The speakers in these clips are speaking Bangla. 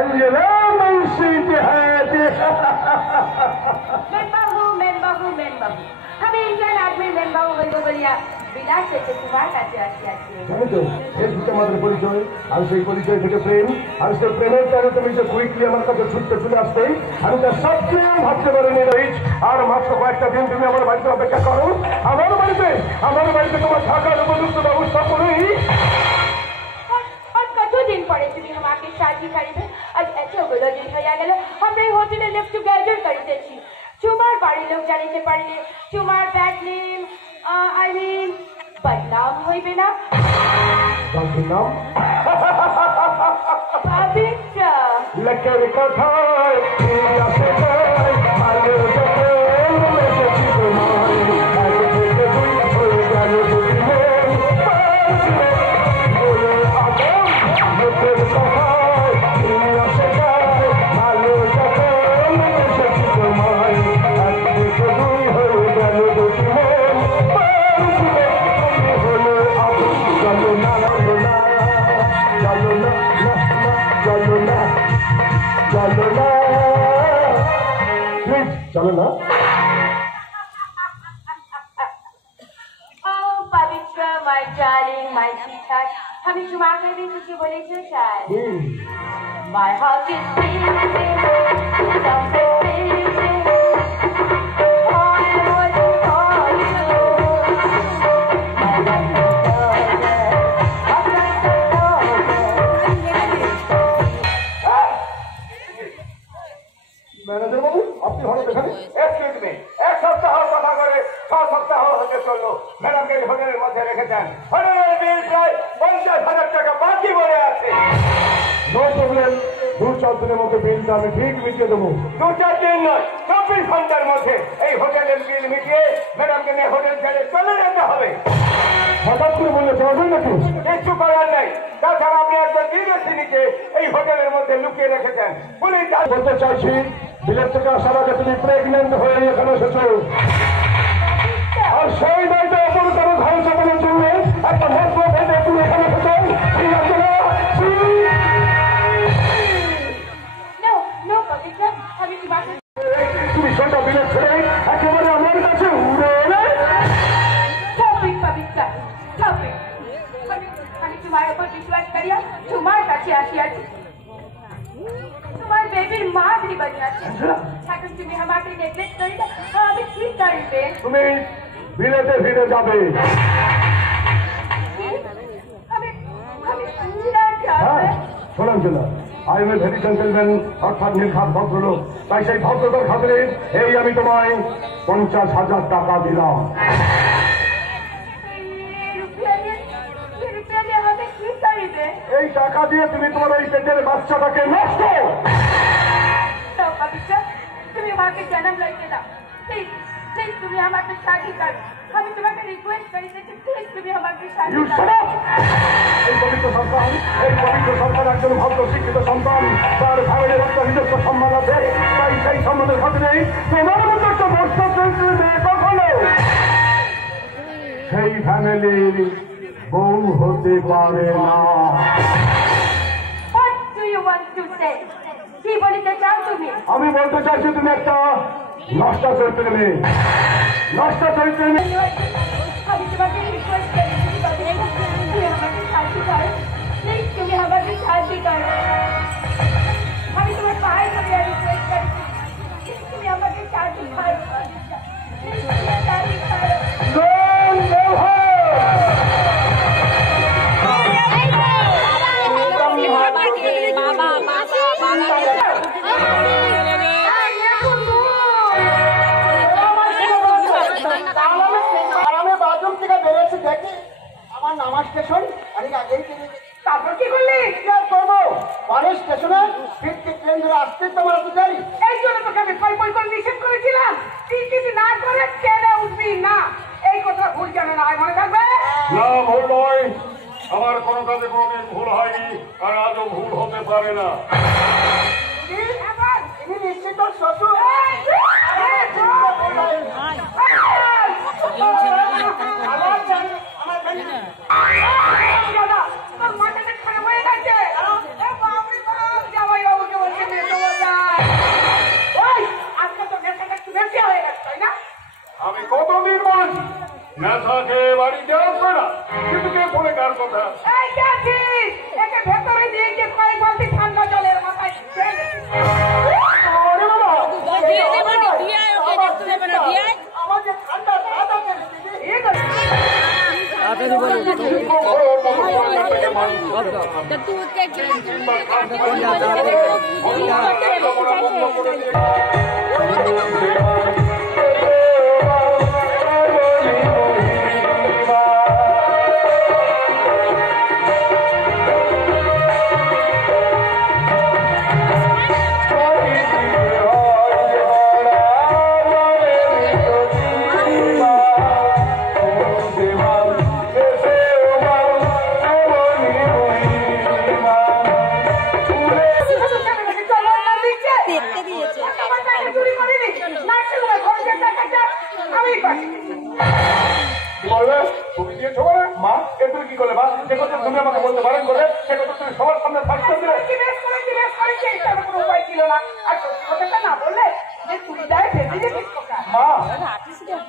اليوم نسيت هذه من বাবু আমি ইন্ডিয়ান আর্মির মেন বাবু বলবো বলিয়া বিলাস থেকে তোমার কাছে আসিয়াছি। জানো তো এই দুটো আমাদের পরিচয়, আর সেই পরিচয় থেকে প্রেম, আর সেই প্রেমের টানে তুমি যে কুইকলি আমার কাছে ছুটতে চলে আসতে, আমি তার সবচেয়ে ভাবতে পারিনি রইচ। আর মাত্র কয়েকটা দিন তুমি আমার বাড়িতে অপেক্ষা করো, আমার বাড়িতে তোমার থাকার উপযুক্ত ব্যবস্থা করেই। दिन पड़े তুমি আমাকে শাদি করিবে। আজ এতগুলো দিন হয়ে গেল আমরা এই হোটেলে লিভ টুগেদার করিতেছি। তোমার বাড়ির লোক জানিতে পারলে তোমার ব্যাড নেম আই মিন বদনাম হইবে না? বদনাম পবিত্র লেকের কথায় আসে যায় ভালো যখন লেগেছি তোমায় এক থেকে দুই হয়ে গেল দুই মন বলে আদম লেকের কথায় আসে যায় ভালো যখন লেগেছি তোমায় এক থেকে দুই হয়ে গেল দুই মন হলো আদম চলো না চলো না চলো না চলো না চলো না প্লিজ চলো না। Oh, Pavitra, my darling, my sweetheart. আমি তোমাকে কিছু বলেছি চাই। My heart is beating, something beating. I want to call you. My life is manager বাবু আপনি হঠাৎ এখানে? এক্সকিউজ মি, এক সপ্তাহ কথা করে 6 সপ্তাহ হতে চললো ম্যাডামকে এই হোটেলের মধ্যে রেখেছেন। হোটেলের বিল প্রায় 50,000 টাকা বাকি পড়ে আছে। নো প্রবলেম, 2-4 দিনের মধ্যে বিলটা আমি ঠিক মিটিয়ে দেবো। 2-4 দিন নয়, 24 ঘন্টার মধ্যে এই হোটেলের বিল মিটিয়ে ম্যাডামকে নিয়ে হোটেল ছেড়ে চলে যেতে হবে। হঠাৎ করে বললে চলবে নাকি? কিছু করার নাই। তাছাড়া আপনি একজন বিদেশিনীকে এই হোটেলের মধ্যে লুকিয়ে রেখেছেন। পুলিশ বলতে চাইছি বিলের থেকে আসার আগে তুমি প্রেগনেন্ট হয়ে এখানে এসেছো, আর সেই বাড়িতে অপর কারো ঘর চাপানোর জন্য একটা ভদ্র ভেবে তুমি এখানে এসেছো। No, Pavitra, আমি তোমাকে তুমি সেটা বিলের ছেড়ে একেবারে আমার কাছে উড়ে এলে। Pavitra, আমি তোমার উপর বিশ্বাস করিয়া তোমার কাছে আসিয়াছি। তোমার বেবির মা भी बनियाছি। এখন তুমি আমাকে নেগলেক্ট করিলে আমি কি করিবে? তুমি বিলেতে ফিরে যাবে। শোনান শোনা, I M a very gentleman, অর্থাৎ নির্ঘাত ভদ্রলোক। তাই সেই ভদ্রতার খাতিরে এই আমি তোমায় 50,000 টাকা দিলাম। এই টাকা দিয়ে তুমি তোমার ওই পেটের বাচ্চাটাকে নষ্ট। তুমি আমাকে জন্ম লইতে দাও, প্লিজ প্লিজ তুমি আমাকে শাদি করো। আমি তোমাকে রিকোয়েস্ট করিতেছি, প্লিজ তুমি আমাকে শাদি করো। এই পবিত্র সন্তান একজন ভদ্র শিক্ষিত সন্তান, তার ফ্যামিলির একটা নিজস্ব সম্মান আছে। তাই সেই সম্মানের খাতিরে তোমার মতো একটা বর্ষ মেয়ে কখনো সেই ফ্যামিলির বউ হতে পারে না। What do you want to say? কি বলিতে চাও তুমি? আমি বলতে চাইছি তুমি একটা নষ্ট চরিত্রের মেয়ে, নষ্ট চরিত্রের মেয়ে। আমি তোমাকে রিকোয়েস্ট করি, তুমি আমাকে শাদি করো, প্লিজ তুমি আমাকে শাদি করো। আমি তোমার পায়ে ধরে রিকোয়েস্ট করি, তুমি আমাকে শাদি করো, প্লিজ তুমি শাদি করো। আমার নামা স্টেশন অনেক আগেই তারপর কি করলি? করবো পরের স্টেশনে ফিরতে ট্রেন ধরে আসতে তোমার তো যাই। এই জন্য তোকে আমি কই করে নিষেধ করেছিলাম, তুই কিছু না করে ট্রেনে উঠবি না। এই কথা ভুল যেন না হয়, মনে থাকবে। না ভুল নয়, আমার কোনো কাজে কোনোদিন ভুল হয়নি, আর আজও ভুল হতে পারে না। ইনি নিশ্চিত শ্বশুর। তোর মাথাটা খারাপ হয়ে গেছে। বাপরে বাপ, জামাই বাবু না থাকে বাড়িতে আসবে না, কিন্তু কে ফোনে কার কথা? এই দেখি একে ভেতরে দিয়ে গিয়ে কয়েক বালতি ঠান্ডা জলের মাথায় ছেড়ে দে। আরে বাবা, দিয়ে দে মানে দিয়ে আয় ওকে দেখতে দেবে না দিয়ে আয় আমার যে ঠান্ডা ঠান্ডা ছেড়ে দিবি। ঠিক আছে তো তুই ওকে কি দেখতে দিয়েছে আমার টাকা চুরি করিনি নার্সিংহোমে খরচের টাকাটা আমি পাঠিয়েছি। কি বলবে? তুমি দিয়েছো বলে? মা, এ তুমি কি করলে? মা, যে কথা তুমি আমাকে বলতে বারণ করলে, সে কথা তুমি সবার সামনে ফাঁস করে দিলে। বেশ করেছি এটার কোনো উপায় ছিল না। আর সত্যি কথাটা না বললে যে চুরি দেয় ভেবে যেতিস কোথায়। মা,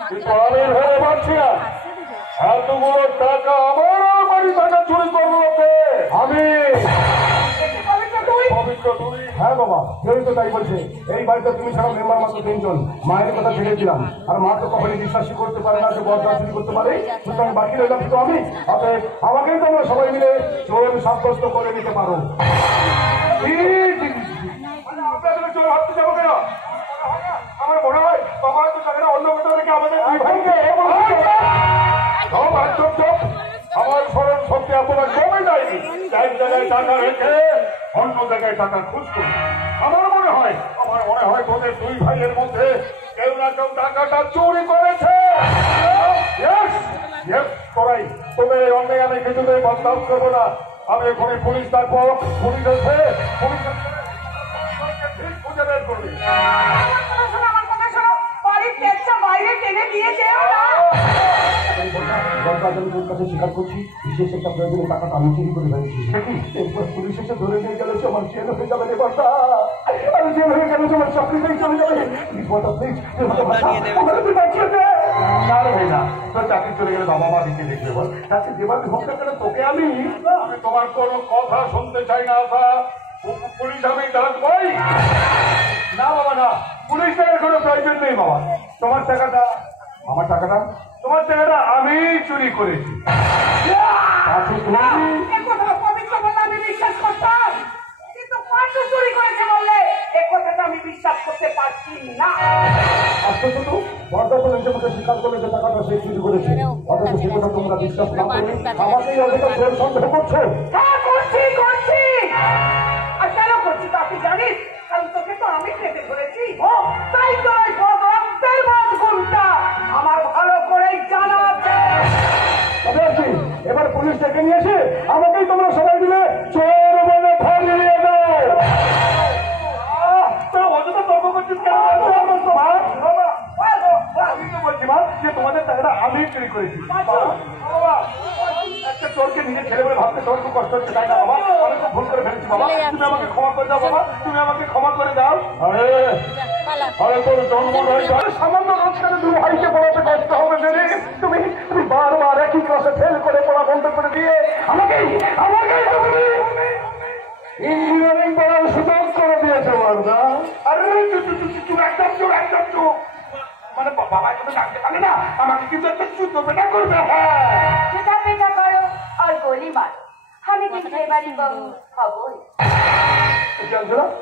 তুই তো আমি ভেবে পারছি না। এতগুলো টাকা আমার বাড়ি টাকা চুরি করলো কে? আমি। পবিত্র তুই? হ্যাঁ বাবা, কেউই তো তাই বলছে। এই বাড়িতে তুমি ছাড়া মেম্বার মাত্র 3 জন। মায়ের কথা ছেড়েছিলাম, আর মা তো কখনই বিশ্বাসই করতে পারে না যে বদলা চুরি করতে পারে। সুতরাং বাকি রইলাম তো আমি। অতএব আমাকেই তোমরা সবাই মিলে চোর সাব্যস্ত করে নিতে পারো। আপনাদের চোর ভাবতে যাবো কেন? আমার মনে হয় বাবা হয়তো টাকাটা অন্য কোথাও রেখে আমাদের দুই ভাইকে আমার স্মরণ শক্তি আপনারা কমে যায়নি। এক জায়গায় টাকা রেখে অন্য জায়গায় টাকা খোঁজ করি। আমার মনে হয় তোদের দুই ভাইয়ের মধ্যে কেউ না কেউ টাকাটা চুরি করেছে। তোরাই তোদের এই অন্যায় আমি কিছুতেই বরদাস্ত করবো না। আমি এখানে পুলিশ ডাকবো, পুলিশ এসে ঠিক খুঁজে বের করবে। আমার কথা শোনো, বাড়ির পেটটা বাইরে টেনে দিয়ে যেও না। কাছে স্বীকার করছি, বিশেষ একটা প্রয়োজনে টাকাটা আমি চুরি করে ফেলেছি। এরপর পুলিশ এসে ধরে নিয়ে গেলে আমার জেল হয়ে যাবে রে বাবা। আর জেল হয়ে গেলে আমার চাকরিটাই চলে যাবে। তোর চাকরি চলে গেলে বাবা মা দিকে দেখবে বল। তাতে যেভাবে হোক না কেন তোকে আমি তোমার কোনো কথা শুনতে চাই না। পুলিশ আমি ডাকবই না বাবা, না পুলিশ টাকার কোনো প্রয়োজন নেই বাবা। তোমার টাকাটা আমি চুরি করেছি। এ কথা পবিত্র বলে আমি বিশ্বাস করতাম, কিন্তু পাঁচশো চুরি করেছে বললে এ কথাটা আমি বিশ্বাস করতে পারছি না। স্বীকার করলে যে টাকাটা সে চুরি করেছে, অথচ সে কথা তোমরা বিশ্বাস না করে আমাকেই অধিকার সন্দেহ করছো। হ্যাঁ করছি। আর কেন করছি তা তুই জানিস? কারণ তোকে তো আমি খেতে ধরেছি। তাই তো ওই ভগবন্তের গুণটা আমার ভালো করেই জানা আছে। এবার পুলিশ ডেকে নিয়ে এসে আমাকেই তোমরা সবাই মিলে চোর বলে ধরিয়ে দাও। তোরা অযথা তর্ক করছিস কেন? বলছি মা যে তোমাদের টাকাটা আমি চুরি করেছি। একটা চোরকে নিজের ছেলে বলে ভাবতে তোর খুব কষ্ট হচ্ছে, তাই না বাবা? আমি খুব ভুল করে ফেলেছি বাবা, তুমি আমাকে ক্ষমা করে দাও বাবা, তুমি আমাকে ক্ষমা করে দাও। আরে তোর জন্ম সামান্য রোজগারে তুমি ভাইকে পড়াতে কষ্ট হবে রে। তুমি বারবার একই ক্লাসে ফেল করে পড়া বন্ধ করে দিয়ে আমাকে ইঞ্জিনিয়ারিং পড়ার সুযোগ করে দিয়েছে বর্দা। আরে একদম চুপ। মানে বাবা তুমি ডাকতে পারে না, আমাকে কিন্তু একটা যুদ্ধ পেটা করবে। জুতা পেটা করো আর গলি মারো, আমি কিন্তু এবারই বউ হবই।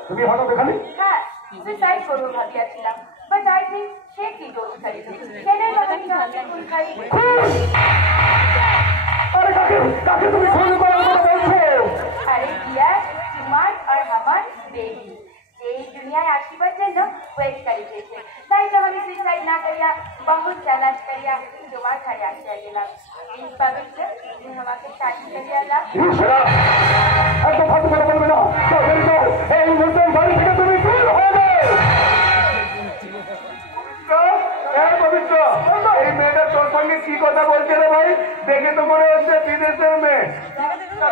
তুমি হঠাৎ এখানে? হ্যাঁ, সুইসাইড করবো ভাবিয়াছিলাম, বাট আই থিঙ্ক সে কি গরু ছাড়িত ছেলের বাচ্চা ফুল খাই। আরে কাকে তুমি খুন করার কথা বলছো? আরে ডিয়ার, তোমার আর আমার বেবি যে এই দুনিয়ায় আসিবার জন্য ওয়েট করিতেছে, তাই তো আমি সুইসাইড না করিয়া বহুত চ্যালেঞ্জ করিয়া তোমার ঘরে আসিয়া গেলাম। প্লিজ পবিত্র, তুমি আমাকে সাহায্য করিয়া দাও। একদম ফাঁকি করে বলবে না। এই মুহূর্তে বাড়ি থেকে তুমি দূর হয়ে যাও। পবিত্র, এই মেয়েটা তোর সঙ্গে কি কথা বলছে রে ভাই? দেখে তো মনে হচ্ছে বিদেশের মেয়ে।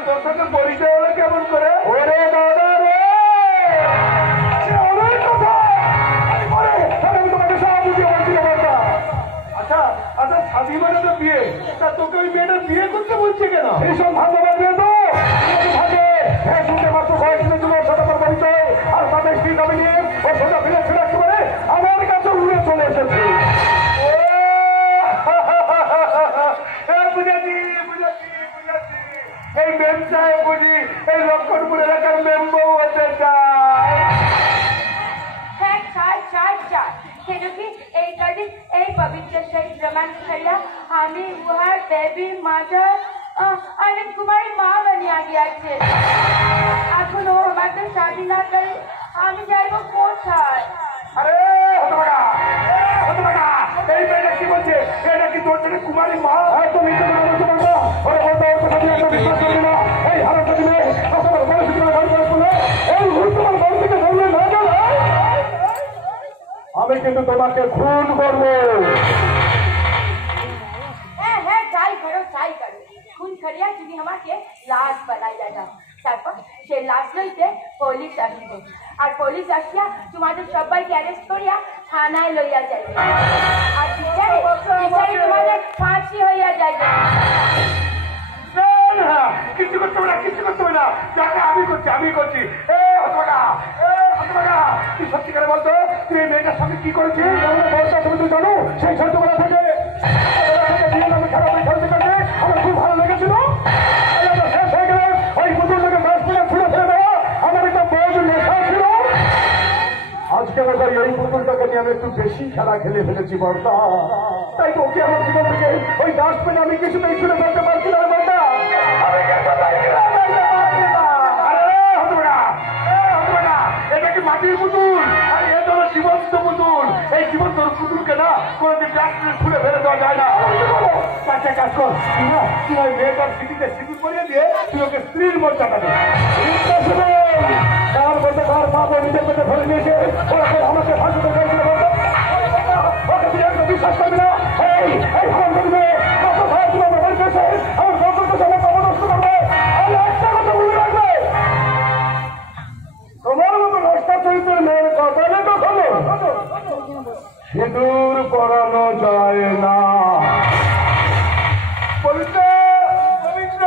তোর সঙ্গে পরিচয় হলো কেমন করে? ওরে দাদা রে, অনেক কথা আমি তোমাকে সব বুঝিয়ে বলছি। আচ্ছা স্বাধীন মানে তো বিয়ে, তা তোকে ওই মেয়েটা বিয়ে করতে বলছে কেন? ভীষণ ভালোবাসা দিয়ে তো থাকে হ্যাঁ শুনতে মাত্র কয়েকদিনের জন্য সাথে আমার পরিচয় আর তাদের স্ত্রী নামে নিয়ে ও সোজা ফিরে ফিরে একেবারে আমার কাছে উড়ে চলে এসেছে। বুঝেছি বুঝেছি বুঝেছি এই মেমটায় বুঝি এই লক্ষণপুর এলাকার মেম্বর হতে চায়। হ্যাঁ চাই চাই চাই কেন কি এই কাজে এই পবিত্র সেই প্রমাণ খেলা আমি উহার দেবী মাতার অনেক কুমারী মা বানিয়ে গিয়েছে। এখন ও আমাদের শাদি না করে আমি যাইব কোথায়? আরে হতভাগা এই মেয়েটা কি বলছে? এটা কি তোর জন্য কুমারী মা? এত মিথ্যে কথা বলতে পারবো না। ওরা বলতে ওর কথা নিয়ে একটা বিশ্বাস করবি না। এই হারামজাদি মেয়ে তোমার ঘরে থেকে বাড়ি করে বলে এই ভুল তোমার ঘর থেকে ধরলে না গেল আমি কিন্তু তোমাকে খুন করবো। হ্যাঁ হ্যাঁ যাই করো খুন করিয়া তুমি আমাকে লাশ বানাই দাদা। তারপর সে লাশ লইতে পুলিশ আসবে আর পুলিশ আসিয়া তোমাদের সবাইকে অ্যারেস্ট করিয়া থানায় লইয়া যাইবে আর বিচারে তোমাদের ফাঁসি হইয়া যাইবে। কিছু করতে হবে না কিছু করতে হবে না যাকে আমি করছি তুই সত্যিকারে বলতো তুই এই মেয়েটার সঙ্গে কি করেছিস? তুমি তো জানো সেই ছোটবেলা থেকে আমি খারাপ খেলতে কাটে আমার খুব ভালো লেগেছিল। শেষ হয়ে গেলে ওই পুতুলটাকে গাছ থেকে ছুড়ে ফেলে দেওয়া আমার একটা বড় নেশা ছিল। আজকে বোধ হয় ওই পুতুলটাকে নিয়ে আমি একটু বেশি খেলা খেলে ফেলেছি বর্তা। তাই তো ওকে আমার জীবন থেকে ওই ডাস্টবিনে আমি কিছুতেই ছুড়ে ফেলতে পারছি না বর্তা। এটা কি মাটির পুতুল আর এ হলো জীবন্ত পুতুল। এই জীবন্ত পুতুলকে না কোনোদিন ডাস্টবিনে ছুড়ে ফেলে দেওয়া যায় না। কাছে কাজ কর তুই ওই মেয়েটার স্মৃতিতে সিঁদুর পরিয়ে দিয়ে তুই ওকে স্ত্রীর মর্যাদা দে। তার বলতে তার বাবা নিজের পেটে ফেলে দিয়েছে ওরা আমাকে ফাঁসিতে ফেলছিল বলতো ওকে তুই একটু বিশ্বাস করবি না। এই আমার করবে আমার কাছে আমার সকলকে সবাই অবনষ্ট করবে। আমি একটা কথা বলে রাখবে তোমার মতো রাস্তা চরিত্রের মেয়ের কথালে তো শোনো সিঁদুর পরানো যায় না। পবিত্র পবিত্র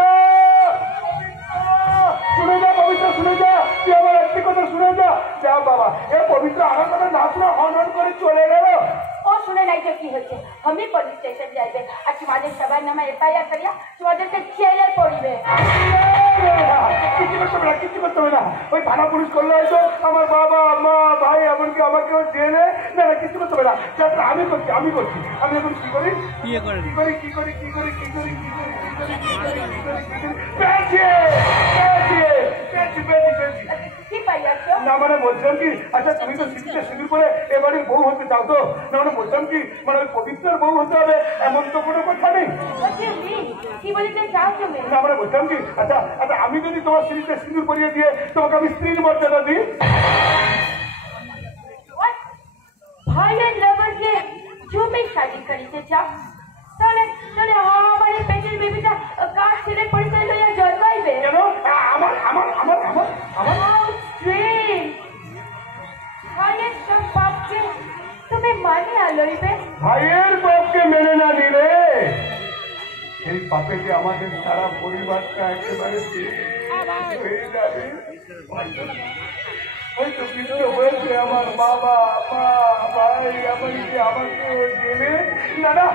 শুনে যা পবিত্র শুনে যা তুই আমার একটি কথা শুনে যা যা বাবা এ পবিত্র আমার কথা না শুনে হন করে চলে গেল। ও শুনে নাই তো কি হচ্ছে আমি পুলিশ স্টেশন যাইবে আর তোমাদের সবার নামে এফআইআর করিয়া তোমাদেরকে জেলে পড়িবে। কিছু করতে হবে না ওই থানা পুলিশ করলে হয়তো আমার বাবা মা ভাই এমনকি আমাকেও জেলে না কিছু করতে হবে না। আমি করছি আমি এখন কি করি না মানে বলছিলাম কি আচ্ছা তুমি তো স্মৃতিতে সিঁদুর করে এবারের বউ হতে চাও তো না মানে বলছিলাম কি মানে ওই পবিত্রের বউ হতে হবে এমন তো কোনো কথা নেই। কি বলিতে চাও তুমি? না মানে বলছিলাম কি আচ্ছা আচ্ছা আমি যদি তোমার স্মৃতিতে সিঁদুর পরিয়ে দিয়ে তোমাকে আমি স্ত্রীর মর্যাদা দিই। ভাইয়ের লবণকে জমি শাদি করিতে চাও তাহলে তাহলে আমার পেটের বেবিটা কার ছেলে পরিচয় লইয়া জন্মাইবে কেন আমার আমার আমার আমার আমার ভাইয়ের সব পাপকে তুমি মানিয়া লইবে? ভাইয়ের পাপকে মেনে না নিলে এই পাপে যে আমাদের সারা পরিবারটা একেবারে হয়ে যাবে। হয়তো কিছু হয়েছে আমার বাবা মা ভাই এমনকি আমাকে জেনে না না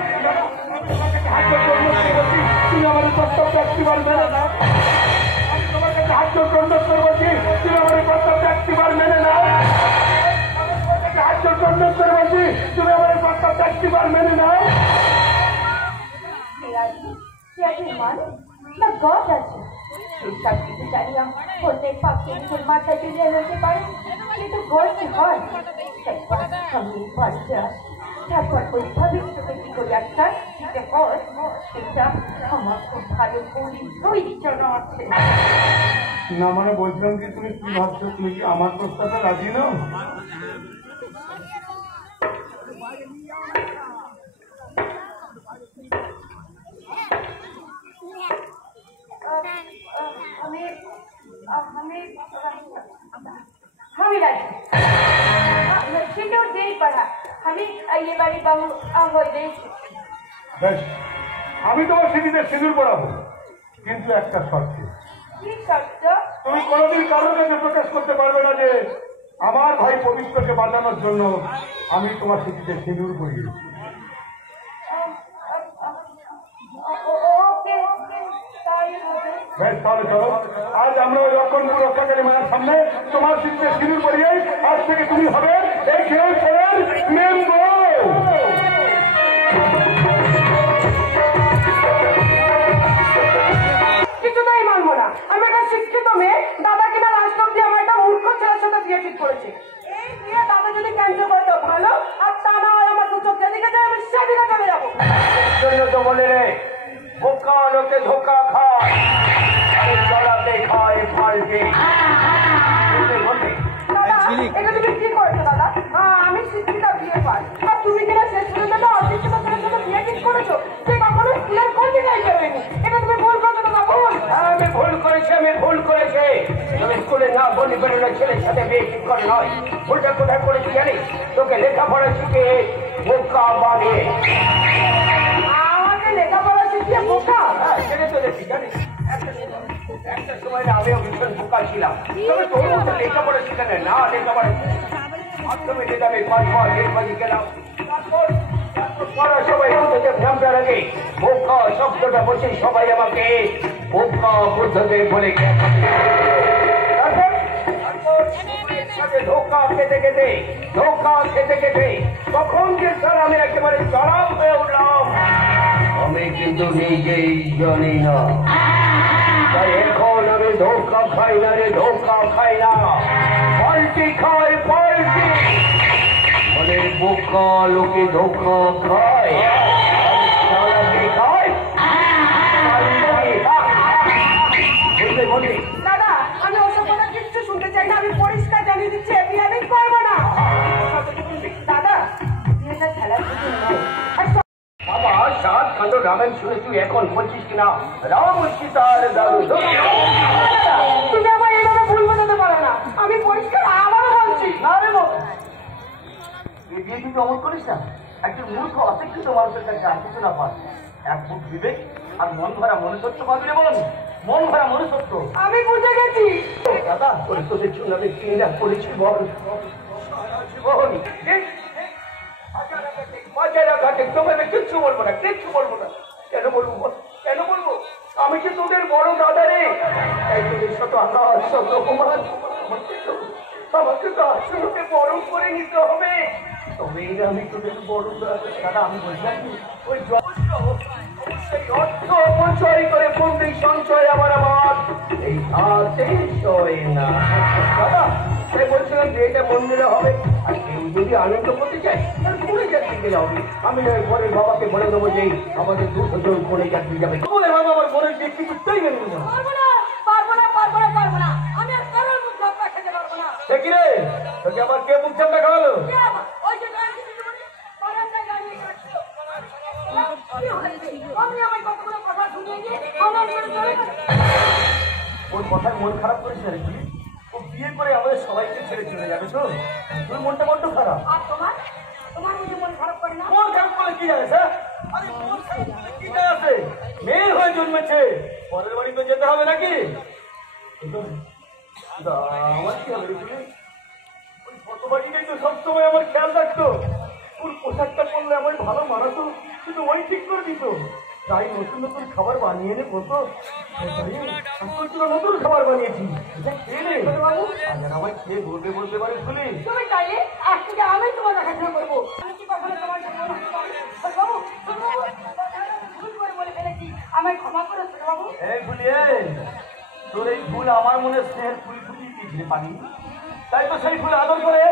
তুমি আমার প্রস্তাব ব্যক্তিবার মেনে না। আমি তোমার কাছে হাত জোর করে বলছি তুমি আমার প্রস্তাব ব্যক্তিবার মেনে নাও। হাত জোর করে বলছি তুমি আমার প্রস্তাব ব্যক্তিবার মেনে নাও। না গড আছে সব কিছু জানিয়া প্রত্যেক পাপকে ফুল মাথায় তুলে লইতে পারে কিন্তু গড কি হয় আমি বাড়িতে আসি তারপর ওইভাবে তোকে কি করি একটা সেটা আমার খুব ভালো ওই জন্য আছে। না মানে বলছিলাম কি তুমি কি ভাবছো তুমি কি আমার প্রস্তাবে রাজি নাও? हमें सेটাও দেই পারা আমি ये बारी बहु हो गई। বেশ আমি তোমার সিঁড়িতে সিঁদুর পড়াবো, কিন্তু একটা শর্তে। কি শব্দ? তুমি কোনোদিন কারোর কাছে প্রকাশ করতে পারবে না যে আমার ভাই পবিত্রকে বাঁচানোর জন্য আমি তোমার সিঁড়িতে সিঁদুর পরিয়েছি। ওকে, তাই হবে। বেশ, তাহলে চলো আজ আমরা ওই লক্ষণপুর রক্ষাকারী মায়ের সামনে তোমার সিঁড়িতে সিঁদুর পরিয়ে আজ থেকে তুমি হবে এই খেয়েছেন মেম্বর। কিছুতেই মানবো না। আমি একটা শিক্ষিত মেয়ে, দাদা কিনা লাস্ট অব্দি আমার একটা মূর্খ ছেলের সাথে বিয়ে ঠিক করেছে। এই বিয়ে দাদা যদি ক্যান্সেল করে তো ভালো, আর তা না হয় আমার দু চোখ যেদিকে যায় আমি সেদিকে চলে যাবো। জন্য তো বলে রে, বোকা লোকে ধোকা খায়, আরে চড়াতে খায় পাল্টে। দাদা, এটা তুমি কি করেছো দাদা? আমি শিক্ষিত বিয়ে পাই, আর তুমি কিনা শেষ পর্যন্ত অশিক্ষিত ছেলের সাথে বিয়ে ঠিক করেছো। সে কখনো স্কুলের কোনটি গাই বেরোয়নি। এটা তুমি ভুল করছো দাদা, ভুল। আমি ভুল করেছি, আমি ভুল করেছি। আমি স্কুলে না বলি বেরোলে ছেলের সাথে বিয়ে ঠিক করে নয়। ভুলটা কোথায় করেছি জানিস? তোকে লেখাপড়া শিখে বোকা বানিয়ে। আমাকে লেখাপড়া শিখিয়ে বোকা? ছেড়ে চলেছি জানিস, একটা সময় না আমিও ভীষণ বোকা ছিলাম। তবে তোর মতো লেখাপড়া শিখানে না, লেখাপড়া মাধ্যমে যেটা আমি 5 মাস 1 মাস গেলাম। তারপর সবাই নামটার আগে বোকা শব্দটা বসে সবাই আমাকে বোকা বুদ্ধদেব বলে ধোকা খেতে খেতে তখন যে স্যার আমি একেবারে চড়াও হয়ে উঠলাম, আমি কিন্তু নিজেই জানি না। তাই এখন আমি ধোকা খাই না রে, ধোকা খাই না, পাল্টি খাই পাল্টি। মানে বোকা লোকে ধোকা খায়, চালাকি খায় পাল্টি। দাদা, আমি ওসব কথা কিচ্ছু শুনতে চাই না। আমি পরিষ্কার জানিয়ে দিচ্ছি, এই বিয়ে আমি করবো না। দাদা, বিয়েটা খেলার কিছু নয়। বাবা, 7 খণ্ড রামায়ণ শুনে তুই এখন বলছিস কিনা রাম সীতার দাদু। তুমি আমার এইভাবে ভুল বোঝাতে পারো না। আমি পরিষ্কার আবারও বলছি। না রে বাবা, তুই বিয়ে কিন্তু অমন করিস না। একজন মূর্খ অশিক্ষিত মানুষের কাছে আর কিছু না পাস। এক বুক বিবেক আর মন ভরা মনুষ্যত্ব পাবি রে বলুন, মন ভরা মনুষ্যত্ব। আমি বুঝে গেছি। দাদা, তোর তোদের জন্য আমি কি না করেছি বল। জীবন তোমাকে কিচ্ছু বলবো না, কিচ্ছু বলবো না। কেন বলবো? কেন বলবো? আমি কি তোদের বড় দাদা রে? এই তোদের সাথে আকাশ সব রকমার আমাকে তো আসলে বড় করে নিতে হবে। তবে আমি তোদের বড় দাদা। আমি বললাম ওই অবশ্যই অর্থ অপচয় করে পন্ডিত সঞ্চয় আমার এই হাতে সয় না। দাদা, তাই বলছিলাম যে এটা মন্দিরে হবে, আর কেউ যদি আনন্দ করতে চায় তাহলে করে যাত্রী যাবে। আমি ঘরের বাবাকে বলে দেবো যে আমাদের 200 জন করে যাত্রী যাবে। বলে বাবা আমার মনের ব্যক্তি করতেই মেনে নেব। আমি আর কারোর মুখ ধাপ্পা খেতে পারবো না। সে কি রে, তোকে আবার কে মুখ চাপটা খাওয়ালো? ওই যে গাড়ি বারান্দায় দাঁড়িয়ে থাকতো। আমি আমার কতগুলো কথা শুনিয়ে দিয়ে আমার মনে চলে গেল। ওর কথায় মন খারাপ করিস না রে তুই। ও বিয়ে করে আমাদের সবাইকে ছেড়ে চলে যাবে তো, তোর মনটা বড্ড খারাপ। আর তোমার মধ্যে মন খারাপ করে না? মন খারাপ করে কি জানিস? আরে মন খারাপ করে কি যায় আছে? মেয়ে হয়ে জন্মেছে, পরের বাড়ি তো যেতে হবে নাকি? আমার কি হবে রে? ওই কত বাড়িটাই তো সবসময় আমার খেয়াল রাখতো। ওর পোশাকটা পরলে আমার ভালো মানাতো, কিন্তু ওই ঠিক করে দিত। তাই নতুন নতুন খাবার বানিয়ে এনে বলতো, নতুন খাবার বানিয়েছি, আমার খেয়ে বলতে বলতে পারে শুনি। তুমি চাইলে আজ থেকে আমি তোমার দেখাশোনা করবো। আমি কি কখনো তোমার সাথে ভুল করে বলে ফেলেছি, আমায় ক্ষমা করো ছোটবাবু। এই ফুলিয়ে, তোর এই ফুল আমার মনে স্নেহের ফুল ফুটিয়ে দিয়েছিল পানি, তাই তো সেই ফুল আদর করে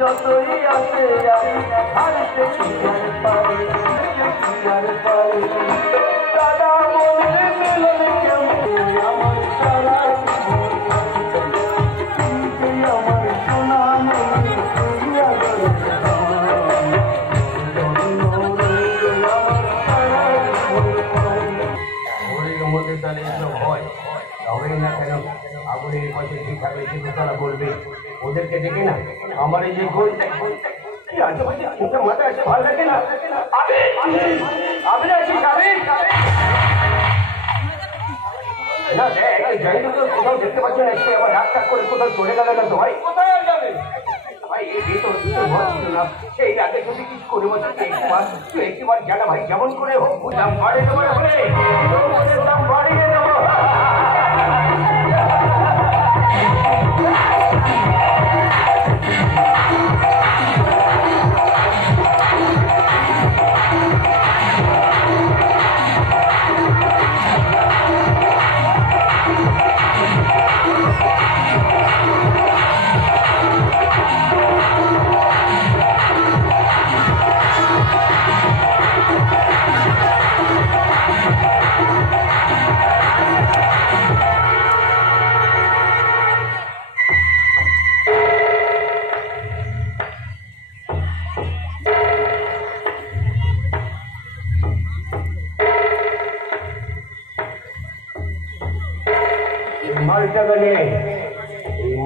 দুঃখ যতই আসে হারতে আর পারি আর পারি দাদা মনে মিলন কেমন আমার সারা আমার সোনা মনে মধ্যে তাহলে এসব হয় হবেই না কেন আগুনের পাশে ঠিক থাকলে কিন্তু তারা বলবে ওদেরকে দেখে না আমার এই যে গোলটা মাথায় আছে ভালো লাগে না আমি আছি না যাই তো কোথাও দেখতে পাচ্ছি না একটু আবার রাগ করে কোথাও চলে গেল না তো ভাই কোথায় আর যাবে ভাই এই ভিতর না সেই রাতে যদি কিছু করে বসে একটিবার জানা ভাই যেমন করে হোক দাম বাড়িয়ে দেবো দাম বাড়িয়ে দেবো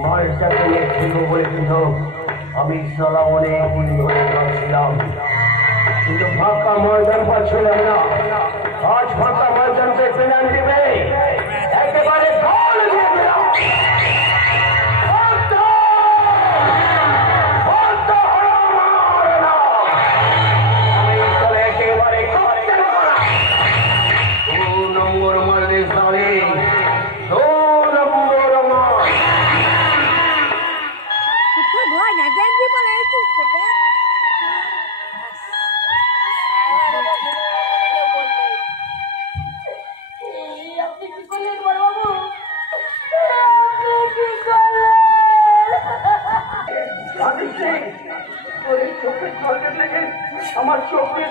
মালটাকে নিয়ে খেলবো বলে কিন্তু আমি সারা অনেকদিন ধরে ভাবছিলাম কিন্তু ফাঁকা ময়দান পাচ্ছিলাম না আজ ফাঁকা ময়দানকে পেনান দিবে একেবারে গোল দিয়ে দিলাম একেবারে 2 নম্বর মারলে সালে আমার চোখ দিয়ে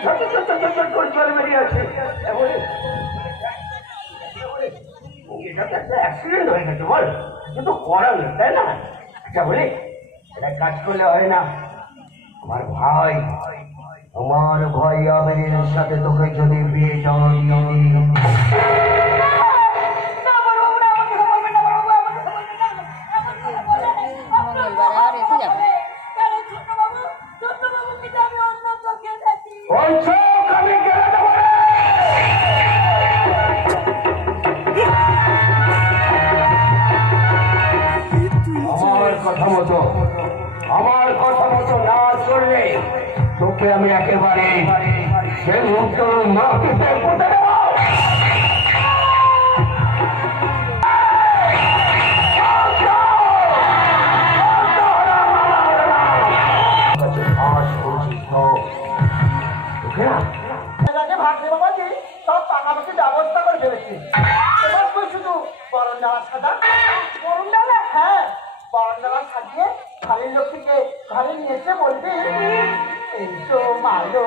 জল বেরিয়ে আছে এটা তো একটা অ্যাক্সিডেন্ট হয়ে গেছে বল কিন্তু করার নেই তাই না আচ্ছা বলি এটা কাজ করলে হয় না আমার ভাই আমিরের সাথে তোকে যদি বিয়ে জমা দিয়ে আমার কথা মতো না চললে তোকে আমি একেবারে সে মুক্ত মাকে করতে দেব সব টাকা পয়সা ব্যবস্থা করে ফেলেছি এবার তুই শুধু বরণ ডালা সাজা বরণ ডালা হ্যাঁ বরণ ডালা সাজিয়ে ঘরের লক্ষ্মীকে ঘরে নিয়ে এসে বলবি এইসো মালো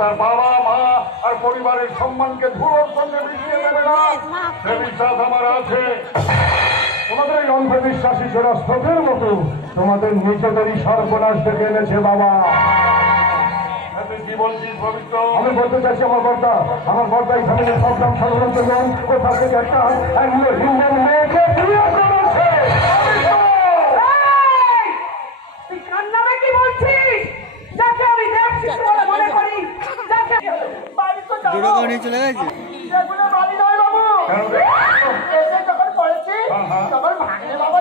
তার বাবা মা আর পরিবারের সম্মানকে ধুলোর সঙ্গে মিশিয়ে দেবে না সে বিশ্বাস আমার আছে তোমাদের এই অন্ধবিশ্বাসী ছেড়া স্রোতের মতো তোমাদের নিজেদেরই সর্বনাশ ডেকে এনেছে বাবা আমি বলতে চাইছি আমার বর্দা এই ফ্যামিলির সবদাম সাধারণ জন্য কোথা থেকে একটা হিন্দু মেয়েকে বিয়ে করেছে তুই কার নামে কি বলছিস যাকে আমি দেখছি বলে মনে করি বাড়ি তো চলে গেছে বাড়ি নয় বাবু এসে যখন পড়েছি তখন ভাঙলে বাবা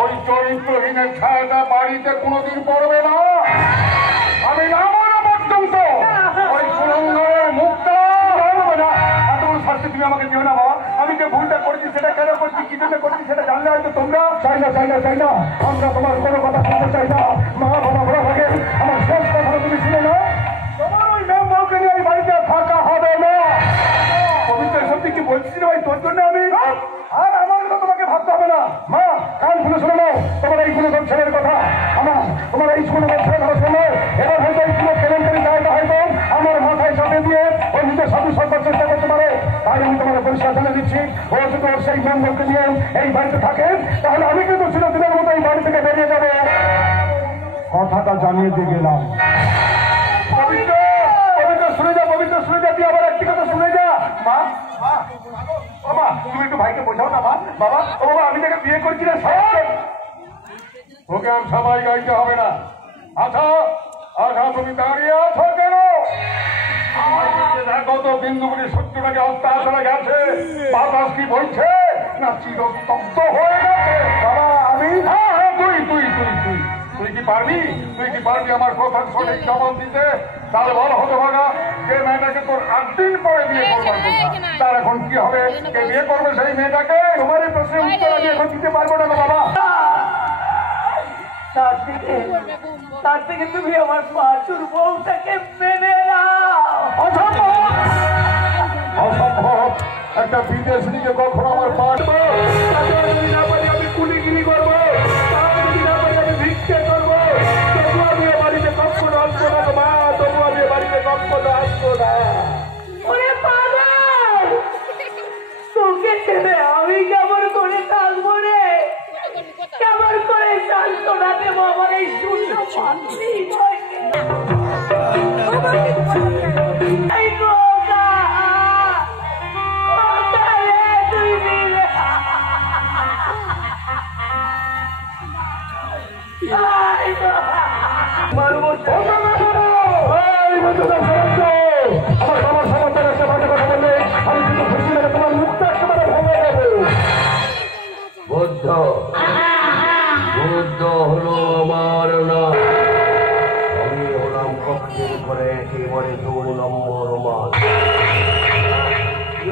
ওই চরিত্রহীনের ছায়াটা বাড়িতে কোনোদিন পড়বে না। আমি নামানো পর্যন্ত ওই সুরঙ্গের মুখটা হবে না। এত বড় শাস্তি তুমি আমাকে দিও না বাবা। আমি যে ভুলটা করছি সেটা কেন করছি, কি জন্য করছি সেটা জানলে হয়তো তোমরা চাই না আমরা তোমার কোনো কথা শুনতে চাই না। মা বাবা বড় থাকে, আমার শেষ কথা তুমি শুনে না। তোমার ওই মেম বউকে নিয়ে এই বাড়িতে থাকা হবে না। পবিত্র সত্যি কি বলছিস রে ভাই, তোর জন্য আমি আর আমার তো তোমাকে ভাবতে হবে না। মা কান খুলে শুনে নাও, তোমার এই কোনো ছেলের কথা তোমার এই কোনো ছেলের কথা শুনে এবার হয়তো এই কোনো কেলেঙ্কারি জায়গা হয়তো আমার মাথায় চাপে দিয়ে ও নিজের সাথে সরকার চেষ্টা করতে পারে। তাই আমি তোমার পরিষ্কার জানিয়ে দিচ্ছি, ও যদি ওর সেই মেম্বরকে নিয়ে এই বাড়িতে থাকে তাহলে আমি কিন্তু চিরদিনের মতো এই বাড়ি থেকে বেরিয়ে যাবো। কথাটা জানিয়ে দিয়ে গেলাম। পবিত্র শুনে যা, পবিত্র শুনে যা, তুই আবার একটি কথা শুনে যা। মা বাবা তুমি একটু ভাইকে বোঝাও না। মা বাবা ও বাবা, আমি তাকে বিয়ে করছি না, ওকে আর সবাই গাইতে হবে না। আচ্ছা তুমি দাঁড়িয়ে আছো কেন? দেখো তো বিন্দুগুলি সত্যটাকে আস্তে আসলে গেছে, বাতাস কি বলছে না চিরস্তব্ধ হয়ে গেছে? বাবা আমি তুই কি পারবি আমার কথা সঠিক জবাব দিতে? তাহলে ভালো হতো ভাগা, যে মেয়েটাকে তোর 8 দিন পরে বিয়ে করবার কথা, তার এখন কি হবে? কে বিয়ে করবে সেই মেয়েটাকে? তোমার এই প্রশ্নের উত্তর আমি এখন দিতে পারবো না বাবা। তার থেকে তুমি আমার বাছুর বউটাকে মেনে নাও। অসম্ভব। একটা বিদেশিকে কখনো আমার পারবো আমি কুলিগিরি করবো, আমি ভিক্ষে করবো, তবু আমি বাড়িতে কখনো আসবো না মা, তবু আমি বাড়িতে কখনো আসবো না। তোকে ছেড়ে আমি কেমন করে থাকবো রে? কেমন করে শান্তনা দেব আমার এই শূন্য বুদ্ধ হলো আমার না, আমি হলাম কক্ষের করে একেবারে 2 নম্বর মাল।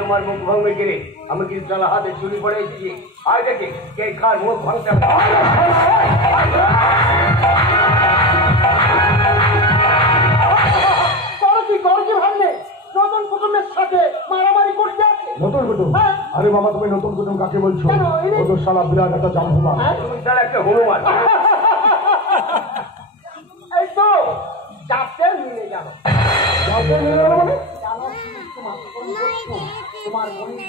আমার মুখ ভাঙবে গেলে আমি কি তালা হাতে চুরি পড়েছি? আর দেখি কে কার মুখ ভাঙতে নতুন কুটুমের সাথে মারামারি করতে আছে। নতুন কুটুম? আরে বাবা তুমি নতুন কুটুম কাকে বলছো? ও তো শালা বিরাট একটা জামহুমা। তুমি তারা একটা হনুমান। এই তো যাতে মিলে যাবো। মানে তোমার বোনকে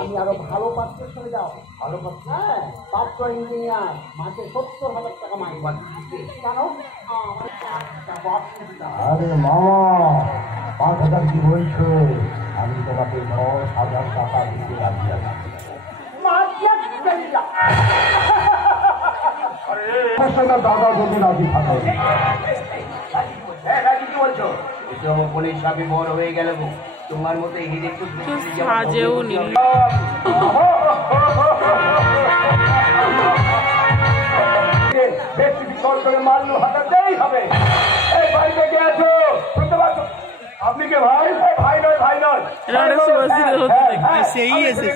আমি আরো ভালো পাত্রের সঙ্গে যাও। ভালো পাত্র? হ্যাঁ, পাত্র ইঞ্জিনিয়ার, মাসে 70,000 টাকা মাইনে জানো। আরে মামা 5,000 কি বলছো? আমি তোমাকে 10,000 টাকা দিতে রাজি আছি। দাদা যদি রাজি থাকে। কি বলছো? পুলিশ সাপে বড় হয়ে গেল, তোমার মতো হিরে সাজেও নিল। মাল্লু হাতাতেই হবে। এই বাড়িতে কে আছো? শুনতে পাচ্ছ? আপনি কে ভাই? ভাই নয়, ভাই নয়, সেই এসেছে।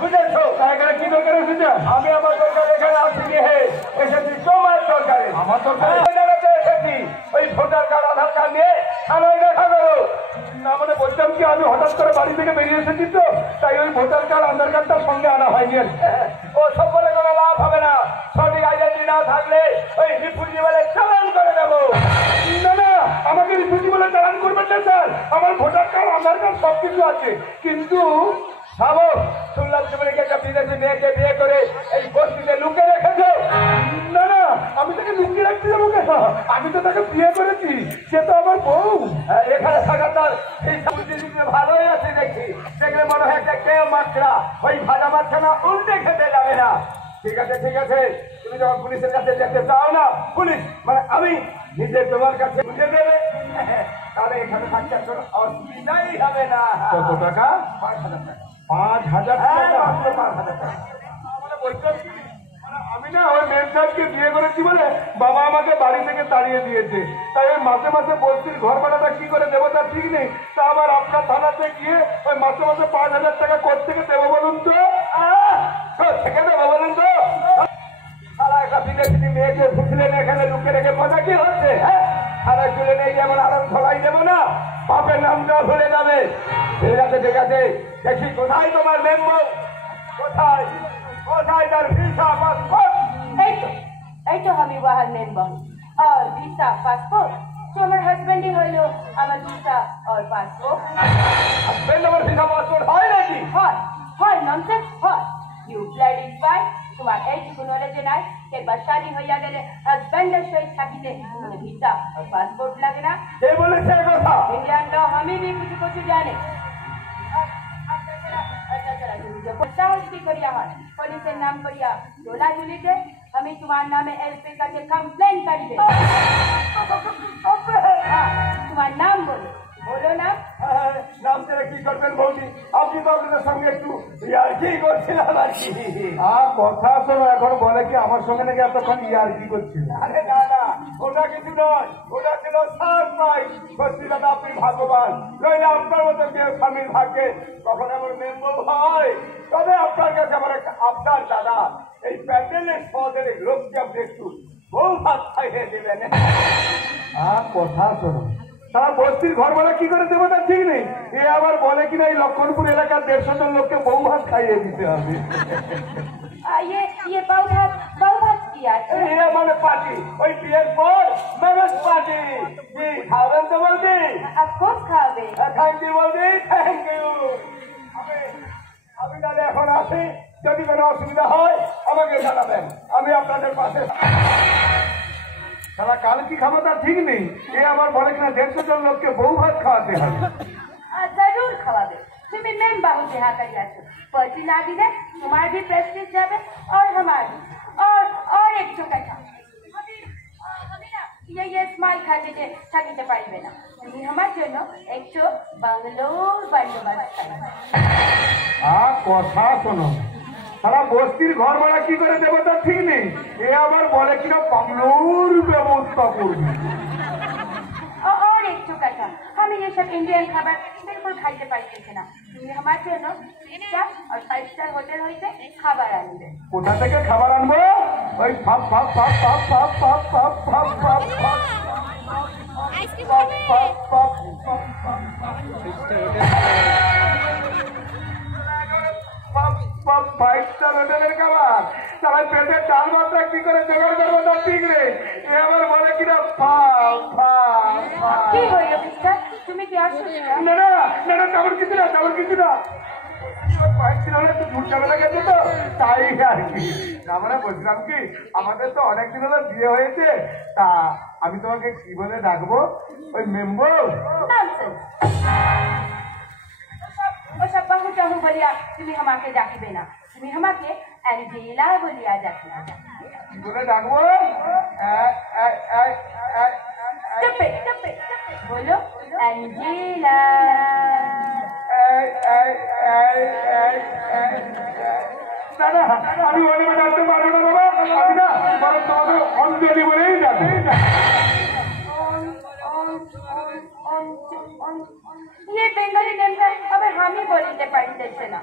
বুঝেছো? এখানে কি দরকার এসেছে? আমি আমার দরকার এখানে আসিনি, এসেছি তোমার দরকারে। আমার দরকারে এসেছি ওই ভোটার কার্ড, আধার কার্ড নিয়ে থানায় দেখা করো। না মানে বলতাম কি, আমি হঠাৎ করে বাড়ি থেকে বেরিয়ে এসেছি তো, তাই ওই ভোটার কার্ড আধার কার্ডটা সঙ্গে আনা হয়নি। ও সব বলে কোনো লাভ হবে না, সঠিক আইডেন্টি না থাকলে ওই রিফিউজি বলে চালান করে দেবো। না না, আমাকে রিফিউজি বলে চালান করবেন না স্যার, আমার ভোটার কার্ড আধার কার্ড সবকিছু আছে। কিন্তু শুনলাম তুমি একটা বিদেশি মেয়েকে বিয়ে করে এই বস্তিতে লুকে রেখেছো। না না, আমি তাকে লুকিয়ে রাখতে যাবো কেন? আমি তো তাকে বিয়ে করেছি, সে তো আমার বউ। এখানে থাকা তার এই ভালোই আছে দেখি, দেখলে মনে হয় একটা কেউ মাত্রা ওই ভাজা মাত্রা না উল্টে খেতে যাবে না। ঠিক আছে ঠিক আছে, তুমি যখন পুলিশের কাছে যেতে চাও না, পুলিশ মানে আমি নিজে তোমার কাছে বুঝে দেবে, তাহলে এখানে থাকতে কোনো অসুবিধাই হবে না। কত টাকা? 5,000 টাকা। 5,000 হ্যাঁ, টাকা? মাত্র 5,000 টাকা। মানে বলছেন কি? মানে আমি না ওই মেম সাহেবকে বিয়ে করেছি বলে বাবা আমাকে বাড়ি থেকে তাড়িয়ে দিয়েছে, তাই ওই মাসে মাসে বলছি ঘর ভাড়াটা কি করে দেবো তার ঠিক নেই। তা আবার আপনার থানাতে গিয়ে ওই মাসে মাসে 5,000 টাকা কোত্থেকে দেবো বলুন তো? থেকে দেবো বলুন তো? সারা একটা বিদেশি মেয়েকে ফুসলেন এখানে লুকে রেখে মজা কি হচ্ছে? হ্যাঁ, সারা চলে নেই যেমন আরাম ছড়াই দেবো না, বাপের নামটা ভুলে যাবে। ঠিক আছে ঠিক আছে, দেখি কোথায় তোমার মেম্বার, কোথায় কোথায় তার ভিসা পাসপোর্ট? এই তো আমি ওয়াহার মেম্বার আর ভিসা পাসপোর্ট তো আমার হাজবেন্ডই হইলো আমার ভিসা আর পাসপোর্ট। হাজবেন্ড আমার ভিসা পাসপোর্ট হয় নাকি? হয় ননসেন্স হয়। ইউ ব্লাডি স্পাই, তোমার এইটুকু নলেজে নাই একবার শাদি হইয়া গেলে হাজবেন্ডের সহিত থাকিতে ভিসা আর পাসপোর্ট লাগে না? কে বলেছে এ কথা? इंग्लैंड लो हम ही भी कुछ जाने साहस की करिया है पुलिस नाम करिया डोला जुली दे हमें तुम्हारे नामे एसपी का कंप्लेन कर दे। तुम्हारा नाम बोलो बोलो ना। নাম ছেড়ে কি করবেন বৌদি? আপনি তো আপনাদের সঙ্গে একটু ইয়ার্কি করছিলাম আর কি। কথা শোনো, এখন বলে কি আমার সঙ্গে নাকি এতক্ষণ ইয়ার্কি করছিল? আরে না না, ওটা কিছু নয়, ওটা ছিল সারপ্রাইজ। সত্যি দাদা আপনি ভাগ্যবান, নইলে আপনার মতো কেউ স্বামীর ভাগ্যে কখন এমন মেম্বর হয়। তবে আপনার কাছে আমার একটা আবদার দাদা, এই প্যান্ডেলের পদের লোককে আপনি একটু বউ ভাত খাইয়ে দেবেন। কথা শোনো, তারা বস্তির ঘর ভাড়া কি করে দেবো তার ঠিক নেই। এ আবার বলে কিনা এই লক্ষণপুর এলাকার 150 জন লোককে বউ ভাত খাইয়ে দিতে হবে। ये बहुत किया এই মানে পার্টি, ওই বিয়ের পর ম্যারেজ পার্টি। কি খাবেন তো বলছি? अफकोर्स खावे থ্যাংক ইউ বলছি, থ্যাংক ইউ। আমি তাহলে এখন আসি, যদি কোনো অসুবিধা হয় আমাকে জানাবেন, আমি আপনাদের পাশে। তারা কাল কি খাবো তার ঠিক নেই। এ আবার বলে কিনা 150 জন লোককে বউ ভাত খাওয়াতে হবে। जरूर खवाबे तुम्हें मेन बाबू के यहाँ कर जाते पर्ची ना दी दे तुम्हारी भी प्रेस्टीज जावे और हमारी और एक छोटा था ये स्माइल खाते थे থাকিতে পারবে না তুমি আমার জন্য একটু বাংলোর বন্দোবস্ত কথা শোনো, তারা বস্তির ঘর ভাড়া কি করে দেবো তার ঠিক নেই। এ আবার বলে কিনা বাংলোর ব্যবস্থা করবে। और एक छोटा था हम ये सब इंडियन खाবার बिल्कुल খাইতে পারতেছে না তুমি আমার জন্য 3 और 5 स्टार হোটেল হইতে খাবার আনবে। কোথা থেকে খাবার আনবো? ওই puff puff puff puff puff puff puff puff puff puff ice cream puff খাবে? ফাপ ফাপ ফাপ 5 স্টার হোটেলের খাবার তারা পেটে চাল মাত্রা কি করে জোগাড় করবো তার ঠিক নেই। এ আবার বলে কিনা ফাপ ফাপ ফাপ। কি হইল মিস্টার তুমি কি অসুস্থ? না না না না, তেমন কিছু না, তেমন কিছু না। কয়েকদিন হলে একটু ঝুট ঝামেলা গেছে তো তাই আর কি। আমরা বলছিলাম কি আমাদের তো অনেকদিন হলো বিয়ে হয়েছে, তা আমি তোমাকে কি বলে ডাকবো? ওই মেম্বর। ওসব বহু চাহু বলিয়া তুমি আমাকে ডাকিবে না, তুমি আমাকে অ্যাঞ্জেলা বলিয়া ডাকিবে। কি বলে ডাকবো? চুপে চুপে বলো অ্যাঞ্জেলা। না না, আমি অনেক ডাকতে পারবো না বাবা, আমি না বরং তোমাদের অঞ্জলি বলেই ডাকি। ये बेंगली नेम है हमें हम ही बोलते पारतेছে না।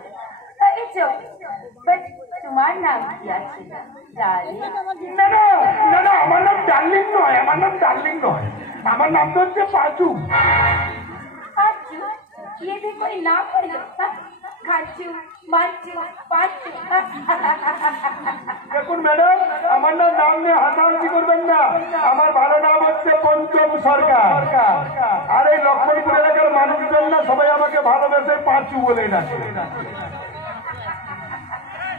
इट्स ओके बट তোমার নাম কি আছে? ডার্লিং। না না না না, আমার নাম ডার্লিং নয়, আমার নাম ডার্লিং নয়, আমার নাম তো হচ্ছে পাঁচু। পাঁচু? ये भी कोई नाम है? খাচু মাচু পাচু। দেখুন ম্যাডাম, আমার নাম নিয়ে হাসাহাসি করবেন না। আমার ভালো নাম হচ্ছে পঞ্চম সরকার। আর এই লক্ষ্মণপুর এলাকার মানুষজন না সবাই আমাকে ভালোবেসে পাঁচু বলে ডাকে।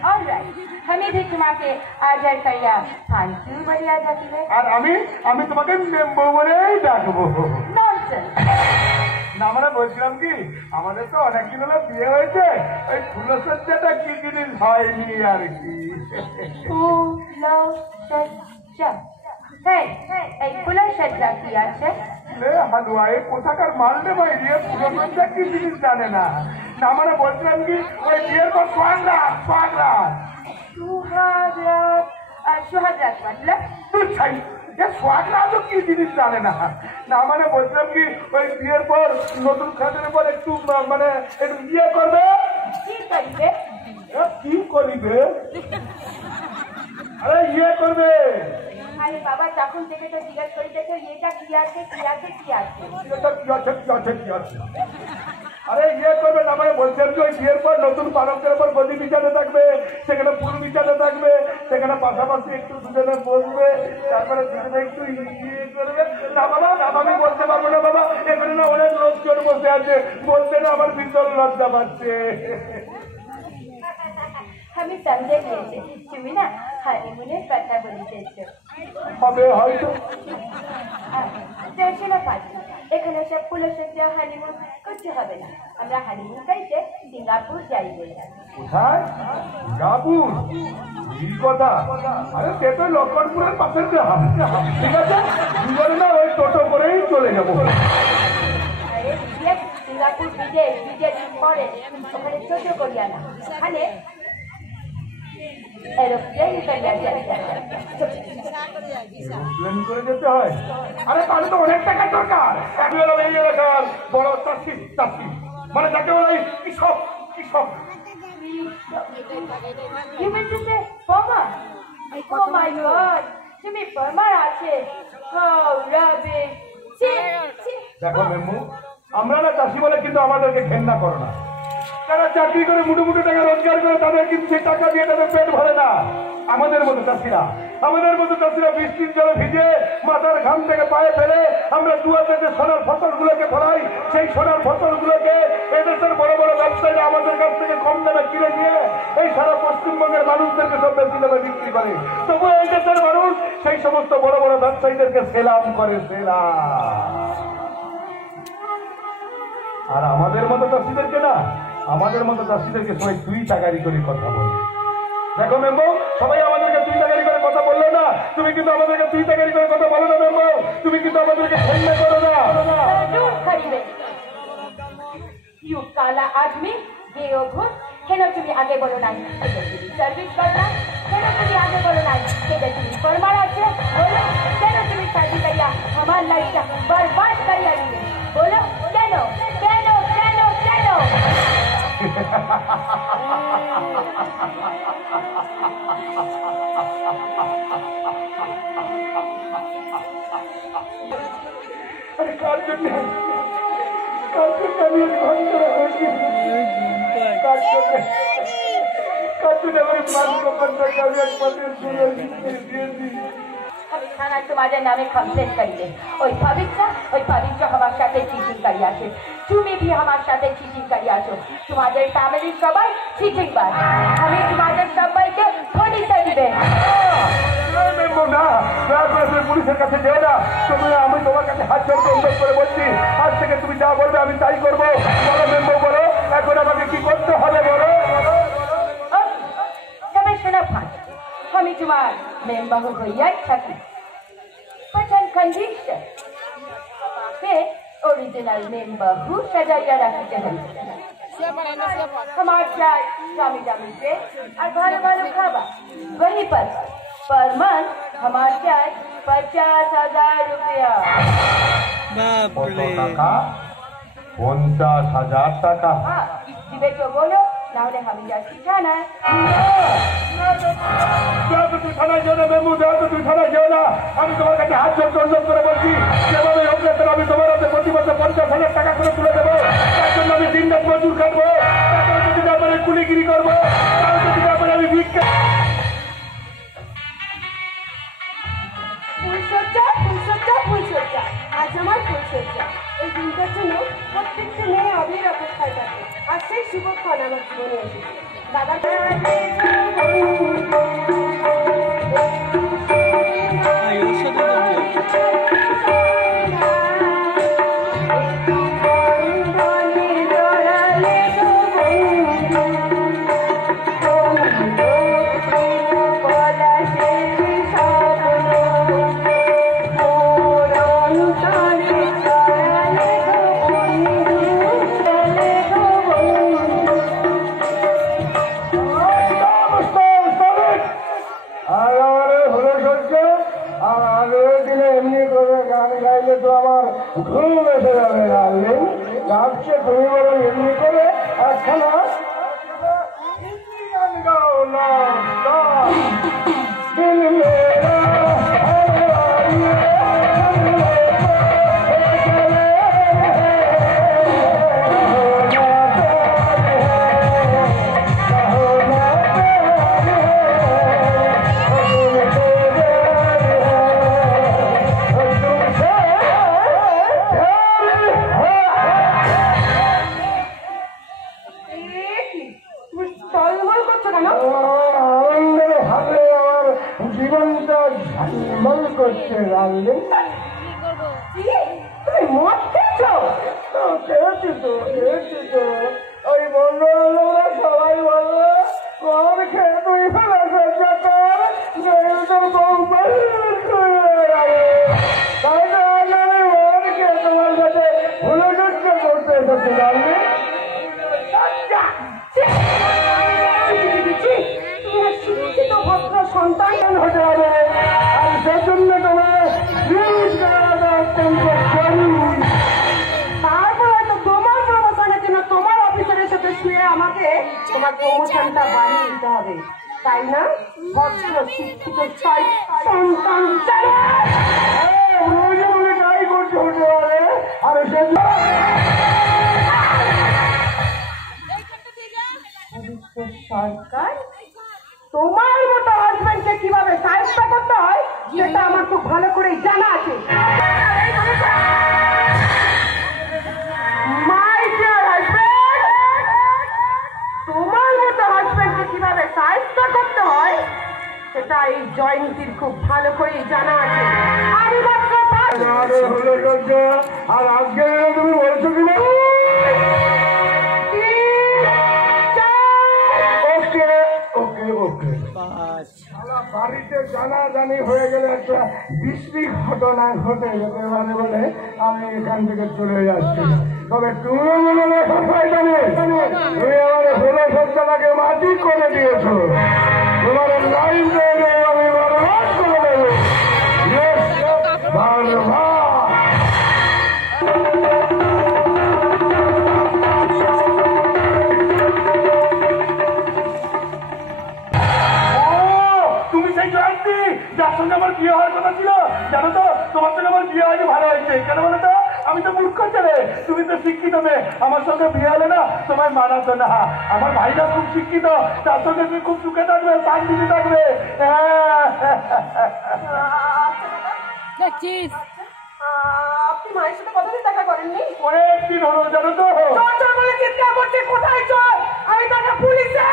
ऑलराइट हमें भी तुम्हारे आदर करिया थैंक यू बलिया जाती है। আর আমি তোমাকে মেম্বর বলেই ডাকবো। नॉनसेंस। না আমরা বলছিলাম কি আমাদের তো অনেকদিন হলো বিয়ে হয়েছে, ওই ফুলসজ্জাটা কি জিনিস হয়নি আর কি। ফুলসজ্জা এই ফুলসজ্জা কি আছে? হালুয়া এই কোথাকার মাল রে ভাই, ফুলসজ্জা কি জিনিস জানে না। না মানে বলছিলাম কি ওই বিয়ের পর সোহাগরাত सुहागरात मतलब তুই ছাই সোহাগরাতও কি জিনিস জানে না। না মানে বলছিলাম কি ওই বিয়ের পর নতুন খাটের পর একটু মানে একটু ইয়ে করবে। কি করিবে? কি করিবে? আরে ইয়ে করবে। আরে বাবা তখন থেকে তো জিজ্ঞাসা করিতেছে এটা কি আছে কি আছে কি আছে এটা কি আছে কি আছে কি আছে। আরে ইয়ে করবে না মানে বলছেন যে ওই বিয়ের পর নতুন পালকের উপর গদি বিছানো থাকবে, সেখানে ফুল বিছানো থাকবে, সেখানে পাশাপাশি একটু দুজনে বসবে, তারপরে দুজনে একটু ইয়ে করবে। না বাবা না আমি বলতে পারবো না বাবা, এখানে না অনেক লোকজন বসে আছে, বলতে না আমার ভীষণ লজ্জা পাচ্ছে। আমি সমঝে গিয়েছি তুমি না হানিমুনের কথা বলিতেছ হবে হয়তো শোনো ফাতিমা এখানে সব ফুলসজ্জা হানিমুন করতে হবে না আমরা হানিমুন খাইতে সিঙ্গাপুর যাইবে কোথায়? সিঙ্গাপুর? এই কথা? আরে সে তো লক্ষণপুরের পাশে গ্রাম, ঠিক আছে দুজনে না ওই টোটো করেই চলে যাবো। আরে সিঙ্গাপুর বিদেশ পরে ওখানে ছোট করিয়া না ওখানে এরোপ্লেন করে যেতে হয়। আরে তাহলে তো অনেক টাকার দরকার। এই এলাকার বড় চাষি মানে যাকে বলে কৃষক কৃষক। কি বলতেছে বাবা ও মাই গড তুমি ফার্মার আছে দেখো মেমু আমরা না চাষি বলে কিন্তু আমাদেরকে ঘেন্না করো না। যারা চাকরি করে মুঠো মুঠো টাকা রোজগার করে তাদের কিন্তু সেই টাকা দিয়ে তাদের পেট ভরে না। আমাদের মতো চাষিরা বৃষ্টির জলে ভিজে মাথার ঘাম থেকে পায়ে ফেলে আমরা দুয়াতে যে সোনার ফসলগুলোকে ফলাই, সেই সোনার ফসলগুলোকে এদেশের বড় বড় ব্যবসায়ীরা আমাদের কাছ থেকে কম দামে কিনে নিয়ে এই সারা পশ্চিমবঙ্গের মানুষদেরকে সব বেশি দামে বিক্রি করে। তবু এই দেশের মানুষ সেই সমস্ত বড় বড় ব্যবসায়ীদেরকে সেলাম করে আর আমাদের মতো চাষিদেরকে না, আমাদের মতো চাষিদেরকে সবাই 2 টাকারি করে কথা বলে। দেখো মেম্বো সবাই আমাদেরকে 2 টাকারি করে কথা বললো না, তুমি কিন্তু আমাদেরকে 2 টাকারি করে কথা বলো না মেম্বো, তুমি কিন্তু আমাদেরকে ঘেন্না করো না। ইউ কালা আদমি বেওঘুর কেন তুমি আগে বলো নাই সার্ভিস করো না কেন তুমি আগে বলো নাই সেটা তুমি ফরমার আছে বলো কেন তুমি শাদি করিয়া আমার লাইফটা বরবাদ করিয়া দিলে বলো কেন কেন কেন কেন আরে কার জন্য আমি ঘর করে হয়েছি, কার জন্য আমার মানব বন্ধকে আমি এক পথের সুযোগ দিয়েছি। আমি থানায় তোমাদের নামে কমপ্লেন করিলে ওই পবিত্র আমার সাথে চিটিং করি আসে, তুমি भी আমার সাথে চিটিং করি আসো, তোমাদের ফ্যামিলির সবাই চিটিং বাজ। আমি তোমাদের সবাইকে খনিতে দিবে না পুলিশের কাছে যেও না, তুমি আমি তোমার কাছে হাত জোড় অনুরোধ করে বলছি, আজ থেকে তুমি যা বলবে আমি তাই করবো। বলো মেম্বর বলো এখন আমাকে কি করতে হবে বলো। তবে শোনা ফাঁক আমি তোমার মেম্বার হইয়াই থাকি পছন্দ কন্ডিশন আমাকে অরিজিনাল মেম্বার সাজাইয়া রাখতে হবে। আমার চাই দামি দামি পেট আর ভালো ভালো খাবার, वही पर मंथ हमार चाय 50,000 रुपया। 50,000 টাকা? हाँ दिवे तो बोलो ना उन्हें हम जाती खाना তুই থানায় যেও না মেম্বু, তুই থানায় যেও না, আমি তোমার কাছে হাত জোড় অনুরোধ করে বলছি যেভাবে হোক না আমি তোমার হাতে প্রতি বছর 50,000 টাকা করে তুলে দেবো। তার জন্য আমি দিনরাত মজুর খাটবো, তারপরে যদি ব্যাপারে কুলিগিরি করবো, তার যদি ব্যাপারে আমি ভিক্ষা। ফুলসজ্জা আজ আমার ফুলসজ্জা। এই দিনটার জন্য প্রত্যেকটা মেয়ে অধীর অপেক্ষায় থাকে। আর সেই শুভক্ষণ আমার জীবনে এসেছে। দাদা টলমল করছে ডার্লিং। তুমি মদ খেয়েছো? খেয়েছি তো ওই বন্ধু বান্ধবরা সবাই বললো মদ খেয়ে তুই ফেলা সজ্জা কর, তোর বউ তাই তো আমি মদ খেয়ে তোমার সাথে ভুলে যুদ্ধ করতে এসেছি ডার্লিং। শিক্ষিত ভদ্র সন্তান হতে হবে, আর সেজন্য তোমার তারপর হয়তো তোমার প্রমোশনের জন্য তোমার অফিসারের সাথে শুয়ে আমাকে তোমার প্রমোশনটা বাড়িয়ে দিতে হবে, তাই না? ভদ্র শিক্ষিত সন্তান তাই করতে হতে হবে, আর সরকার তোমার মতো হাজবেন্ডকে কিভাবে সাহায্য করতে হয় সেটা আমার খুব ভালো করেই জানা আছে। মাই ডিয়ার হাজবেন্ড, তোমার মতো হাজবেন্ডকে কিভাবে সাহায্য করতে হয় সেটা এই জয়ন্তীর খুব ভালো করেই জানা আছে। আমি মাত্র আর আজকে তুমি বলছো কি বাড়িতে জানাজানি হয়ে গেলে একটা বিশ্রী ঘটনা ঘটে যেতে পারে বলে আমি এখান থেকে চলে যাচ্ছি। তবে তুমিও মনে তুমি আমার ষোলো সপ্তাহকে মাটি করে দিয়েছো, তোমার লাইন আমি বরবাদ করে দেবো। যার সঙ্গে আমার বিয়ে হওয়ার কথা ছিল, জানো তো তোমার সঙ্গে আমার বিয়ে হয়নি, ভালো হয়েছে। কেন বলো তো? আমি তো মূর্খ ছেলে, তুমি তো শিক্ষিত মেয়ে, আমার সঙ্গে বিয়ে হলে না তোমায় মানাতো না। আমার ভাইরা খুব শিক্ষিত, তার সঙ্গে তুমি খুব সুখে থাকবে, শান্তিতে থাকবে। দেখছিস আপনি মায়ের সাথে কতদিন দেখা করেননি? অনেকদিন হলো জানো তো। চল বলে চিৎকার করছে, কোথায় চল? আমি তাকে পুলিশে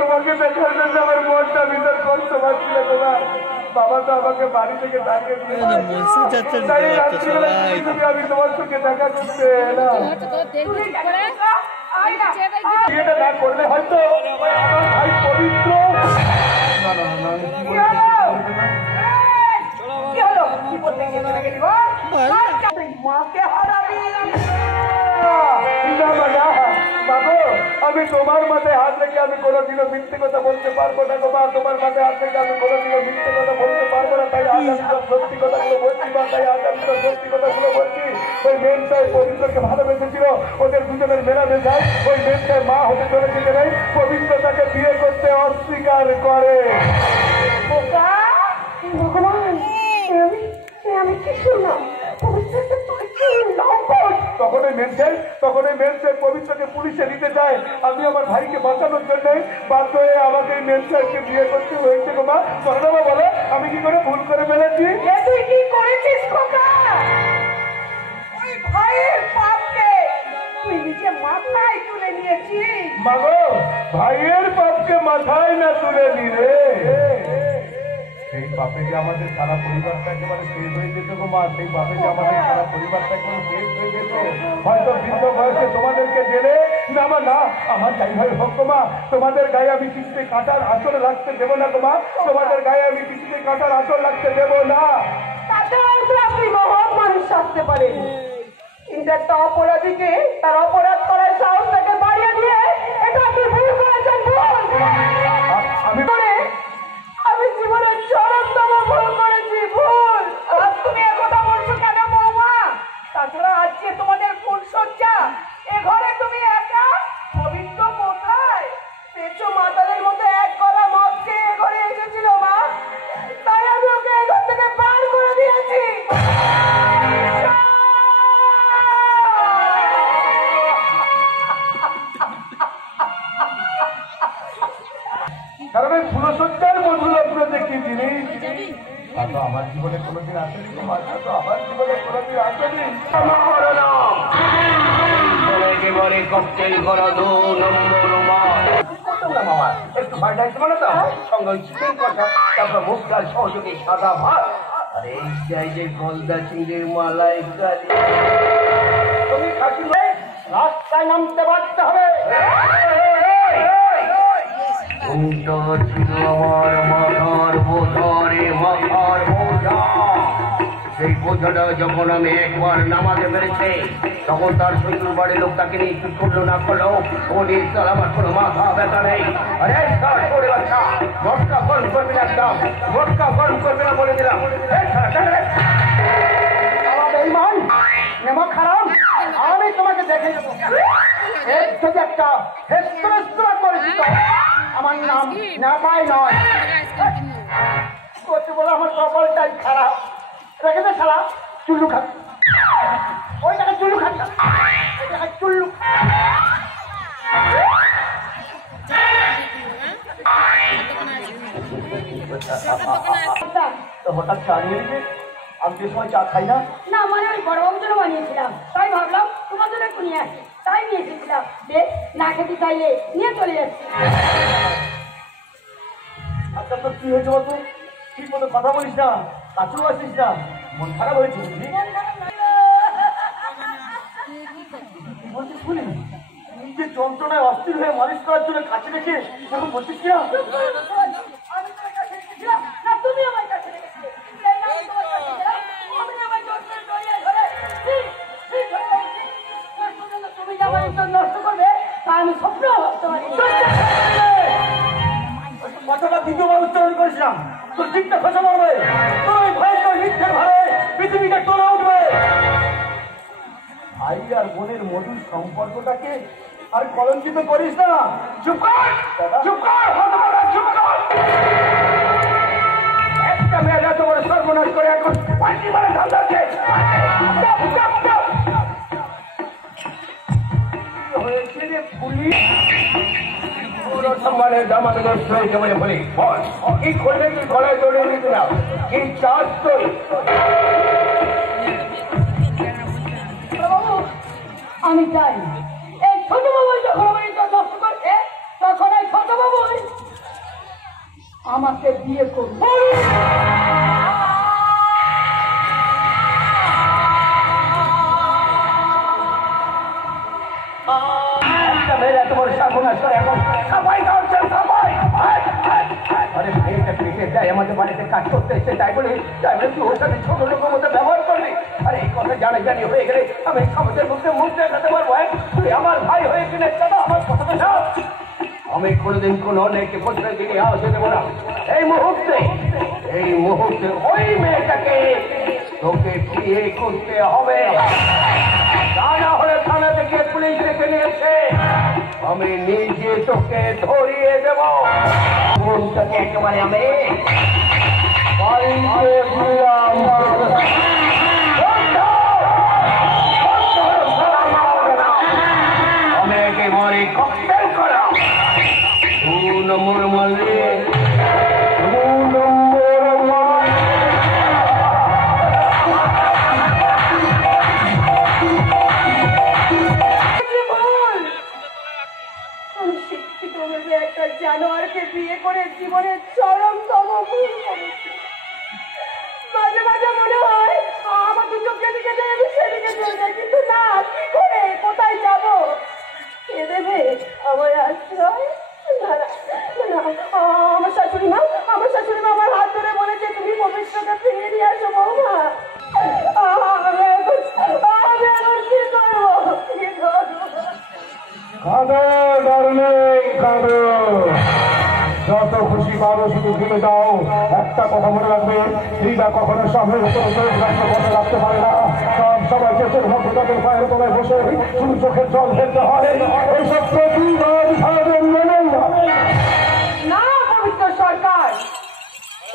তোমাকে দেখার জন্য আমার মনটা ভিতর কষ্ট পাচ্ছিল। তোমার বাবা তো আমাকে বাড়ি থেকে দাঁড়িয়ে আমি তোমার সঙ্গে দেখা করতে এলাম। বিয়েটা না করলে হয়তো আমার ভাই পবিত্র মাকে হারাবি। বাবু, আমি তোমার মাথায় হাত রেখে আমি কোনোদিনও মিথ্যে কথা বলতে পারবো না গো মা। তোমার মাথায় হাত রেখে আমি কোনোদিনও মিথ্যে কথা বলতে পারবো না। তাই আজ আমি সত্যি কথাগুলো বলছি বা তাই আজ আমি সত্যি কথাগুলো বলছি। ওই মেনটাই পবিত্রকে ভালোবেসেছিল, ওদের দুজনের মেলামেশ হয়। ওই মেনটাই মা হতে চলেছে যে নেই, পবিত্র তাকে বিয়ে করতে অস্বীকার করে। ভগবান, আমি কি শুনলাম? তখন ওই মেনসাই পবিত্রকে পুলিশে নিতে যায়। আমি আমার ভাইকে বাঁচানোর জন্য বাধ্য হয়ে আমাকে এই মেনসাইকে বিয়ে করতে হয়েছে গো মা। স্বর্ণমা বলো, আমি কি করে ভুল করে ফেলেছি? তুই কি করেছিস খোকা? ওই ভাইয়ের পাপকে তুই নিজে মাথায় তুলে নিয়েছিস। মাগো, ভাইয়ের পাপকে মাথায় না তুলে নিলে সেই পাপে যে আমাদের সারা পরিবারটা একেবারে শেষ হয়ে যেত গো মা। সেই পাপে যে আমাদের সারা পরিবারটা একেবারে শেষ হয়ে যেত। হয়তো বৃদ্ধ বয়সে তোমাদেরকে জেলে না আমার যাই হয় হোক গো মা, তোমাদের গায়ে আমি কিছুতে কাঁটার আঁচল রাখতে দেবো না গো মা। তোমাদের গায়ে আমি কিছুতে কাঁটার আঁচল রাখতে দেবো না। তাতে হয়তো আপনি মহৎ মানুষ আসতে পারেন, কিন্তু একটা অপরাধীকে তার অপরাধ করার সাহস তাকে বাড়িয়ে দিয়ে এটা আপনি ভুল করেছেন। আমি জীবনের চরমতম ভুল করেছি, ভুল। আর তুমি একথা বলছো কেন বৌমা? তাছাড়া আজকে তোমাদের ফুলসজ্জা, এ ঘরে তুমি একা। পবিত্র কোথায়? পেছো মাতালের মতো এক গলা মদ খেয়ে এ ঘরে এসেছিল মা, তাই আমি ওকে এ ঘর থেকে বার করে দিয়েছি। আমার জীবনে কোনোদিন আসেনি তোমার তো আমার জীবনে কোনোদিন আসেনি। একেবারে ককটেল করা 2 নম্বর মাল মামা একটু পাল্টাইতে বলো তো সঙ্গে চিকেন কষা তারপর মুগ ডাল সহযোগে সাদা ভাত আর এই চাই যে গলদা চিংড়ির মালাইকারি। তুমি কাকিমা রাস্তায় নামতে বাধ্য হবে। কোনটা ছিল আমার মাথার বোঝা রে মাথার বোঝা। সেই বোঝাটা যখন আমি একবার নামাতে পেরেছি তখন তার শ্বশুর বাড়ির লোক তাকে নিয়ে কি করলো না করলো ও নিশ্চয় আমার কোনো মাথা ব্যথা নেই। আরে করে বাচ্চা ভটকা গরম করবি না, একদম ভটকা গরম করবি না বলে দিলাম। খারাপ আমি তোমাকে দেখে দেবো যদি একটা আমার নাম নেপাই নয় করতে বলে আমার কপালটাই খারাপ রেখে দে শালা চুল্লু খাত ওই টাকা চুল্লু খাত ওই টাকা চুল্লু হঠাৎ চা নিয়ে দিবে আমি যে সময় চা খাই না না মানে আমি বড়বাবুর জন্য বানিয়েছিলাম তাই ভাবলাম তোমার জন্য একটু নিয়ে আসি তাই নিয়ে এসেছিলাম বেশ না খেতে চাইলে নিয়ে চলে যাচ্ছি। আচ্ছা তোর কি হয়েছে বলতো ঠিক মতো কথা বলিস না কাছেও আসিস না মন খারাপ হয়েছে বুঝলি বলছিস শুনি নিজের যন্ত্রণায় অস্থির হয়ে মালিশ করার জন্য কাছে রেখে এখন বলছিস কি আমি তোমার কাছে রেখেছিলাম না তুমি আমার কাছে রেখেছিলে আমি তোমার কাছে গেলাম আমি আমার যন্ত্রণা জড়িয়ে ধরে তুমি যে আমার ইজ্জত নষ্ট করবে তা আমি স্বপ্ন ভাবতে পারি। কথাটা দ্বিতীয়বার উচ্চারণ করেছিলাম তোর চিন্তা খসা মারবে তোর ওই ভয়ঙ্কর মিথ্যের ভারে পৃথিবীটা চলে উঠবে। ভাই আর বোনের মধুর সম্পর্কটাকে আর কলঙ্কিত করিস না। চুপ কর চুপ কর চুপ কর একটা মেয়েরা তোমার সর্বনাশ করে এখন পার্টি মানে ধান্দা হয়েছে রে পুলিশ সম্মানের দামাতে নষ্ট হয়েছে বলে বলি বল কি করলে কি গলায় জড়িয়ে নিতে না কি চাষ তুই আমি চাই এই ছোট বাবু যখন আমার ইজ্জত নষ্ট করছে তখন এই ছোট বাবু আমাকে বিয়ে করবে। একটা মেয়েরা তোমার সর্বনাশ করে এখন সবাই করছে সবাই আরে মেয়েটা পেটে দেয় আমাদের বাড়িতে কাজ করতে এসে তাই বলে তুই ওর সাথে ছোট লোকের মধ্যে ব্যবহার করবি। আরে এই কথা জানি হয়ে গেলে আমি সমাজের মধ্যে মুখ দেখাতে পারবো। তুই আমার ভাই হয়ে কিনে দাদা আমার কথাটা যাও আমি কোনোদিন কোনো অনেককে পরিচয় দিকে আসতে দেবো না। এই মুহূর্তে ওই মেয়েটাকে তোকে বিয়ে করতে হবে তা না হলে থানাতে গিয়ে পুলিশ রেখে নিয়েছে আমি নিজে তোকে ধরিয়ে দেব বোনটাকে একেবারে আমি আমি একেবারে ককটেল করা 2 নম্বর মারলে 2 নম্বর মার একটা জানোয়ারকে বিয়ে করে জীবনের চরমতম ভুল করেছি। মাঝে মাঝে মনে হয় আমার দু চোখের দিকে যাই আমি সেদিকে চলে যাই কিন্তু না কি করে কোথায় যাবো কে দেবে আমার আশ্রয় আমার শাশুড়ি মা আমার হাত ধরে বলেছে তুমি পবিত্রতা ফিরিয়ে নিয়ে আসো বৌমা। আমি এখন কি করবো কাঁদো ডার্লিং কাঁদো যত খুশি কাঁদো শুধু ফেলে দাও একটা কথা মনে রাখবে স্ত্রীরা কখনো স্বামীর উপর বন্ধ রাখতে পারে না সব সবাই চোখের মধ্যে তাদের পায়ের তলায় বসে শুধু চোখের জল ফেলতে হয় এইসব প্রতিবাদ মেনেন না পবিত্র সরকার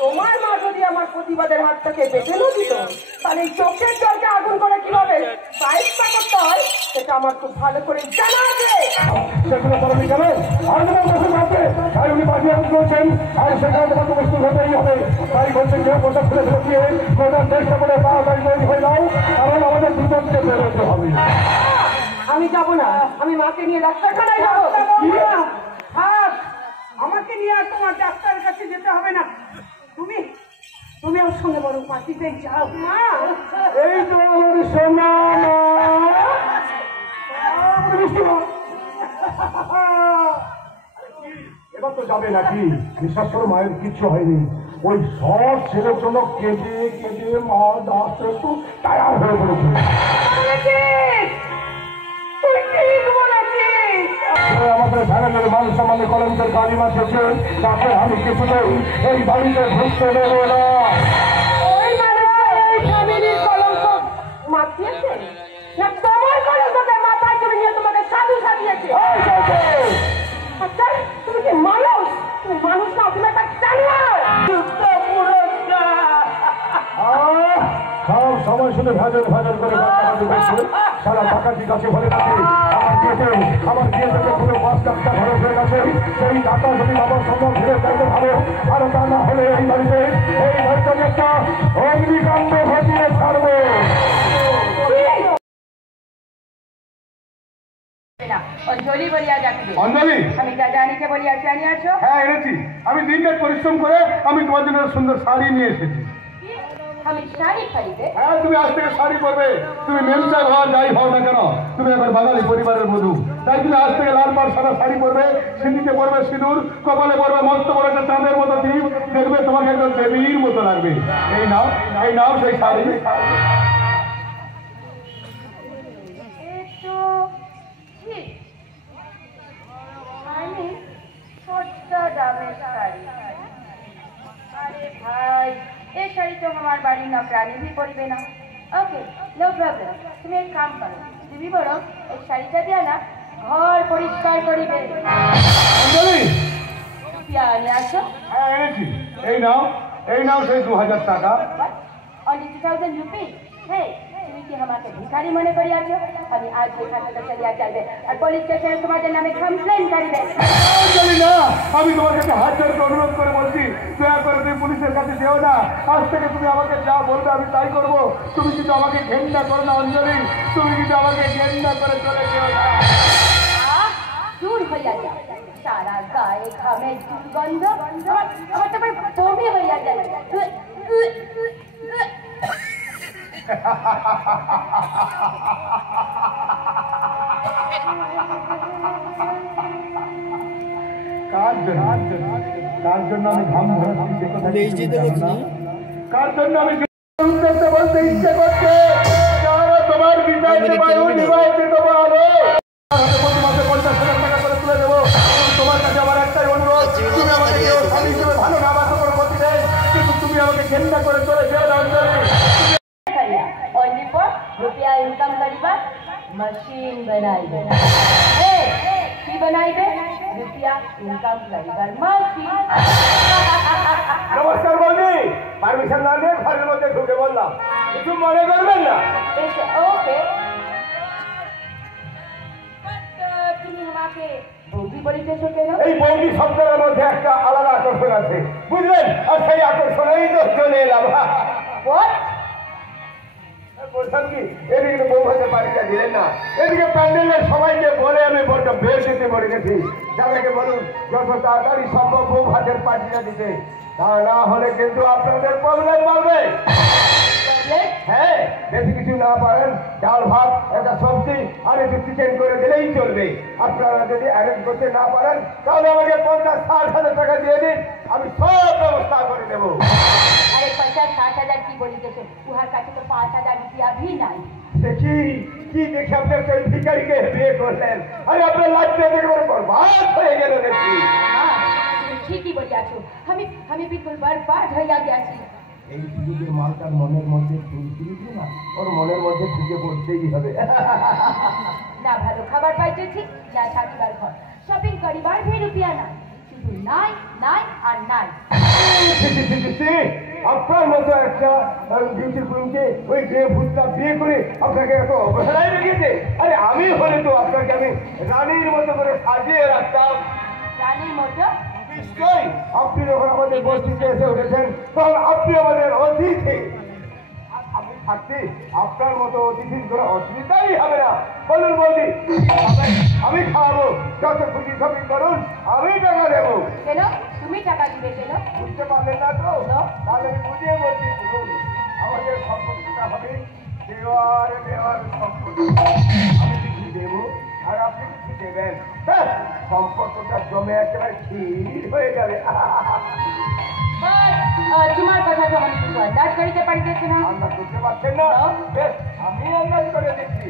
তোমার মা যদি আমার প্রতিবাদের হাত থেকে বেঁচে না দিত তাহলে এই চোখের জলকে আগুন করে কিভাবে পায়সা করতে হয় সেটা আমার খুব ভালো করে জানা আছে। সেগুলো করবি কেন আর আপনি পাঠিয়ে করছেন আর সেখানে তোমাকে প্রস্তুত হতেই হবে। তাই বলছেন যে পোশাক খুলে ঢুকিয়ে গোটা চেষ্টা করে তাড়াতাড়ি তৈরি হয়ে যাও, কারণ আমাদের দুজনকে বেরোতে হবে। আমি যাবো না, আমি মাকে নিয়ে ডাক্তারখানায় যাবো। থাক, আমাকে নিয়ে আর তোমার ডাক্তারের কাছে যেতে হবে না। তুমি তুমি আমার সঙ্গে বড় পার্টিতে যাও। মা, এই তো আমার সোনা এবার তো যাবে নাকি? বিশ্বাস করো মায়ের কিচ্ছু হয়নি। ওই সব ছেলের জন্য কেঁদে কেঁদে মা ডাক্তার একটু টায়ার হয়ে পড়েছে। তুই ঠিক বলেছিস। আমাদের ফ্যামিলির মান সম্মানে কলঙ্কের গাড়ি মাছেছে, তাকে আমি কিছুতেই এই বাড়িতে ঢুকতে দেবো না। ওই মানুষটা এই ফ্যামিলির কলঙ্ক মাখিয়েছে না তোমার কলঙ্ককে মাথায় তুলে নিয়ে তোমাকে সাধু সাজিয়েছে? আচ্ছা, তুমি কি মানুষ? তুমি মানুষ না, তুমি একটা জানোয়ার। সব সময় শুধু ভেজল ভেজল করে সারা টাকাটি কাছে ভরে রাখে। আমার বিয়েতে পুরো 5 টাকা খরচ হয়ে গেছে। সেই টাকা যদি আমার সম্ভব ফিরে চাইতে ভালো, আর তা না হলে এই বাড়িতে একটা অগ্নিকাণ্ড ঘটিয়ে ছাড়বো। অঞ্জলি বলিয়া যাকে অঞ্জলি, আমি জানিকে বলিয়া জানি আছো। হ্যাঁ এনেছি। আমি দিনরাত পরিশ্রম করে আমি তোমার জন্য সুন্দর শাড়ি নিয়ে এসেছি। আমি শাড়ি খাইবে? হ্যাঁ, তুমি আজ থেকে শাড়ি পরবে। তুমি মেমসাহেব হওয়া যাই হও না কেন, তুমি এখন বাঙালি পরিবারের বধূ। তাই তুমি আজ থেকে লাল পাড় সাদা শাড়ি পরবে, সিঁথিতে পরবে সিঁদুর, কপালে পরবে মস্ত বড় একটা চাঁদের মতো টিপ। দেখবে তোমাকে একদম দেবীর মতো লাগবে। এই নাও, এই নাও সেই শাড়ি। আমি ছোট্ট দামের শাড়ি। আরে ভাই, এই শাড়ি তো আমার বাড়ির নকরানি भी পরবে না। ওকে, নো প্রবলেম। তুমি এক কাম করো, তুমি বরং এই শাড়িটা দিয়া না ঘর পরিষ্কার করিবে। অঞ্জলি, নিয়ে আসো। হ্যাঁ এনেছি। এই নাও, এই নাও সেই 2000 টাকা। only 2000 rupees? Hey, তুমি কি আমাকে ভিখারি মনে করিয়াছো? আমি আজ এখান থেকে চলিয়া যাইবে আর পুলিশ স্টেশনে তোমাদের নামে কমপ্লেন করিবে। অঞ্জলি না, আমি তোমার কাছে হাত জোর করে অনুরোধ করে বলছি, দয়া করে তুমি পুলিশের কাছে যেও না। আজ থেকে তুমি আমাকে যা বলবে আমি তাই করবো। তুমি কিন্তু আমাকে ঘেন্না করো না অঞ্জলি, তুমি কিন্তু আমাকে ঘেন্না করে চলে যেও না। দূর হইয়া যায় সারা গায়ে ঘামের দুর্গন্ধ। আমার তো বমি হইয়া যায়। কার জন্য আমি ঘাম ধরাচ্ছি কার জন্য আমি করতে বলতে ইচ্ছে করছে, যারা তোমার বিদায়কে বায়ু নিবাইতে দেবো। আরো প্রতি মাসে 50,000 টাকা করে তুলে দেবো। তোমার কাছে আমার একটাই অনুরোধ, তুমি আমাকে কেউ স্বামী হিসেবে ভালো না বাসা করে ক্ষতি নেই, কিন্তু তুমি আমাকে ঘেন্না করে চলে যেও না অঞ্জলি। only for रुपया इनकम करीबा मशीन बनाइबे। কি বানাইবে? রুপিয়া ইনকাম করিবার মশিন। নমস্কার বৌদি, পারমিশন না নিয়ে ঘরের মধ্যে ঢুকে বললাম, কিছু মনে করবেন না। ওকে, তুমি আমাকে বৌদি বলিতেছো কেন? এই বৌদি শব্দের মধ্যে একটা আলাদা আকর্ষণ আছে, বুঝলেন? আর সেই আকর্ষণেই তো চলে এলাম। What? বলতাম কি, এদিকে বউ ভাতে বাড়িটা দিলেন না, এদিকে প্যান্ডেলের সবাইকে বলে আমি বড়টা বেশ দিতে পড়ে গেছি। যাদেরকে বলুন যত তাড়াতাড়ি সম্ভব বউ ভাতের পার্টিটা দিতে, তা না হলে কিন্তু আপনাদের প্রবলেম বাড়বে। হ্যাঁ, বেশি কিছু না পারেন, ডাল ভাত একটা সবজি আর একটু চিকেন করে দিলেই চলবে। আপনারা যদি অ্যারেঞ্জ করতে না পারেন তাহলে আমাকে 50-60 টাকা দিয়ে দিন, আমি সব ব্যবস্থা করে দেবো। अरे 50-60 কি বলিতেছো? উহার কাছে তো 5,000 রুপিয়া ভি নাই। দেখি কি দেখে আপনার সেই ভিখারিকে বিয়ে করলেন, আরে আপনার লাইফটা দেখে বরবাদ হয়ে গেল দেখি। তুমি ঠিকই বলিয়াছো, আমি বিলকুল বরবাদ হইয়া গেছি। এই সুযোগের মাল তার মনের মধ্যে ঢুকতে না, ওর মনের মধ্যে ঢুকে পড়তেই হবে। না ভালো খাবার পাইতেছি, না থাকিবার ঘর, শপিং করিবার ভি রুপিয়া নাই, শুধু নাই নাই আর নাই। আপনার মতো একটা বিউটি কুইনকে ওই যে ভূতটা বিয়ে করে আপনাকে এত অবহেলায় রেখেছে। আরে আমি হলে তো আপনাকে আমি রানীর মতো করে সাজিয়ে রাখতাম। রানীর মতো? নিশ্চয়ই আপনি যখন আমাদের বস্তিতে এসে উঠেছেন তখন আপনি আমাদের অতিথি। আপনি থাকতে আপনার মতো অতিথির কোনো অসুবিধাই হবে না। বলুন বৌদি, আমি খাওয়াবো, যত খুশি শপিং করুন, আমি টাকা দেবো। কেন তুমি টাকা দিবে কেন? বুঝতে পারলেন না তো? তাহলে আমি বুঝিয়ে বলছি, শুনুন, আমাদের সম্পর্কটা হবে দেওয়ার দেওয়ার সম্পর্ক। আমি কিছু দেবো আর আপনি কিছু দেবেন, সম্পর্কটা জমে একেবারে ক্ষীর হয়ে যাবে। তোমার কথা তো আমি কিছু আন্দাজ করিতে পারিতেছি না। আন্দাজ করতে পারছেন না? বেশ, আমি আন্দাজ করে দিচ্ছি।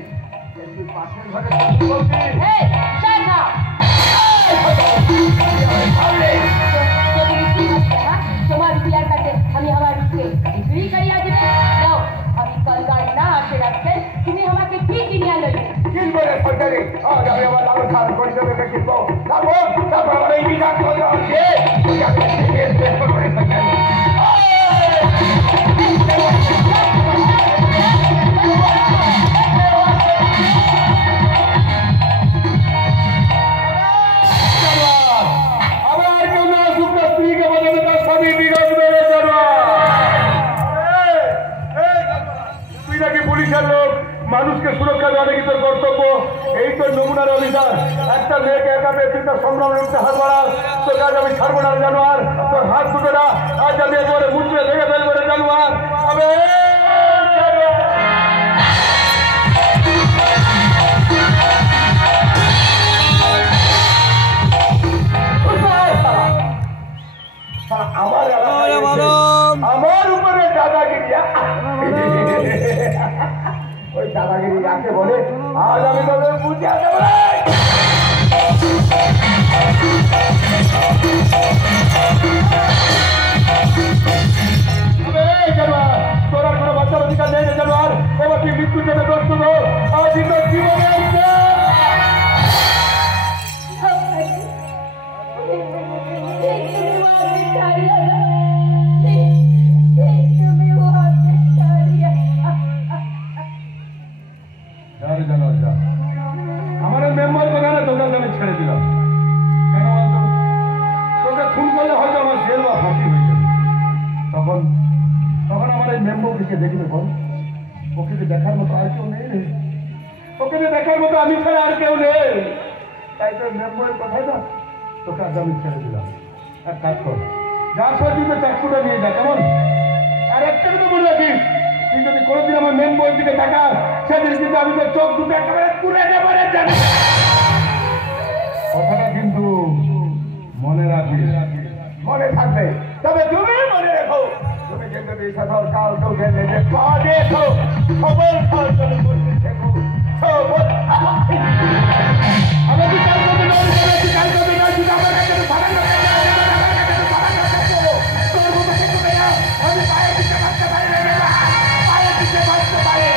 একটু পাশের ঘরে বলছি, এই, shut up! তোমার বিয়ার কাছে আমি আমার রূপকে বিক্রি করিয়া দিবে। নাও, আমি কলকার না আসে রাখতে তুমি আমাকে কি কিনিয়া লইবে? কিনবো রে সরকারি, আজ আমি আমার লালন খান পরিষদকে কিনবো। তারপর আমার এই বিধান করে আছে, আমার কেউ না সুপ্ত স্ত্রীকে বদলে তার স্বামী বিরোধ মেরে যাওয়া। তুই নাকি পুলিশের লোক, মানুষকে সুরক্ষা দেওয়া নাকি তোর কর্তব্য। এই তো নমুনার অভিযান। একটা মেয়েকে একা পেয়ে তুই তার সংগ্রাম রূপতে হাত বাড়াস। তোর কাজ আমি ছাড়বো না জানোয়ার। তোর হাত দুটো না, আজ আমি একেবারে মুচড়ে ভেঙে ফেলবো রে জানোয়ার। আমি আমার উপরে দাদাগিরি, ওই দাদাগিরি যাকে বলে আজ আমি তোদের বুঝিয়ে দেবো। তোরা কোনো বাচ্চার অধিকার নেই রে জানোয়ার। এবার তুই মৃত্যুর জন্য প্রস্তুত হো। আজ তোর জীবনে আমার মেম্বার বাগানে তোকে আমি ছেড়ে দিলাম। কেন বলতো? তোকে খুন করলে হয়তো আমার জেল বা ফাঁসি হয়েছে। তখন আমার এই মেম্বারকে দেখবে বল, ওকে যে দেখার মতো আর কেউ নেই রে। ওকে যে দেখার মতো আমি ছাড়া আর কেউ নেই। তাই তো মেম্বারের কথাই না, তোকে আজ আমি ছেড়ে দিলাম। এক কাজ কর, যার সাথে তুই চাকরিটা নিয়ে যা, কেমন? আর একটা কথা বলে রাখিস, তুই যদি কোনোদিন আমার মেম্বার দিকে তাকাস, সেদিন কিন্তু আমি তোর চোখ দুটো একেবারে তুলে দেবো রে জানি। কথাটা কিন্তু মনে রাখবি, মনে থাকবে। তবে তুমি মনে রেখো, তুমি কিন্তু বিষধর কাল তোকে নেবে পা দেখো, খবর খাল চলে করতে শেখো। আমাকে কাল করতে নয়, কাল করতে নয়, তুই আমার কাছে সারান না, তোর মতো শেখো না, আমি পায়ে পিছিয়ে ভাবতে পারি না, পায়ে পিছিয়ে ভাবতে পারি।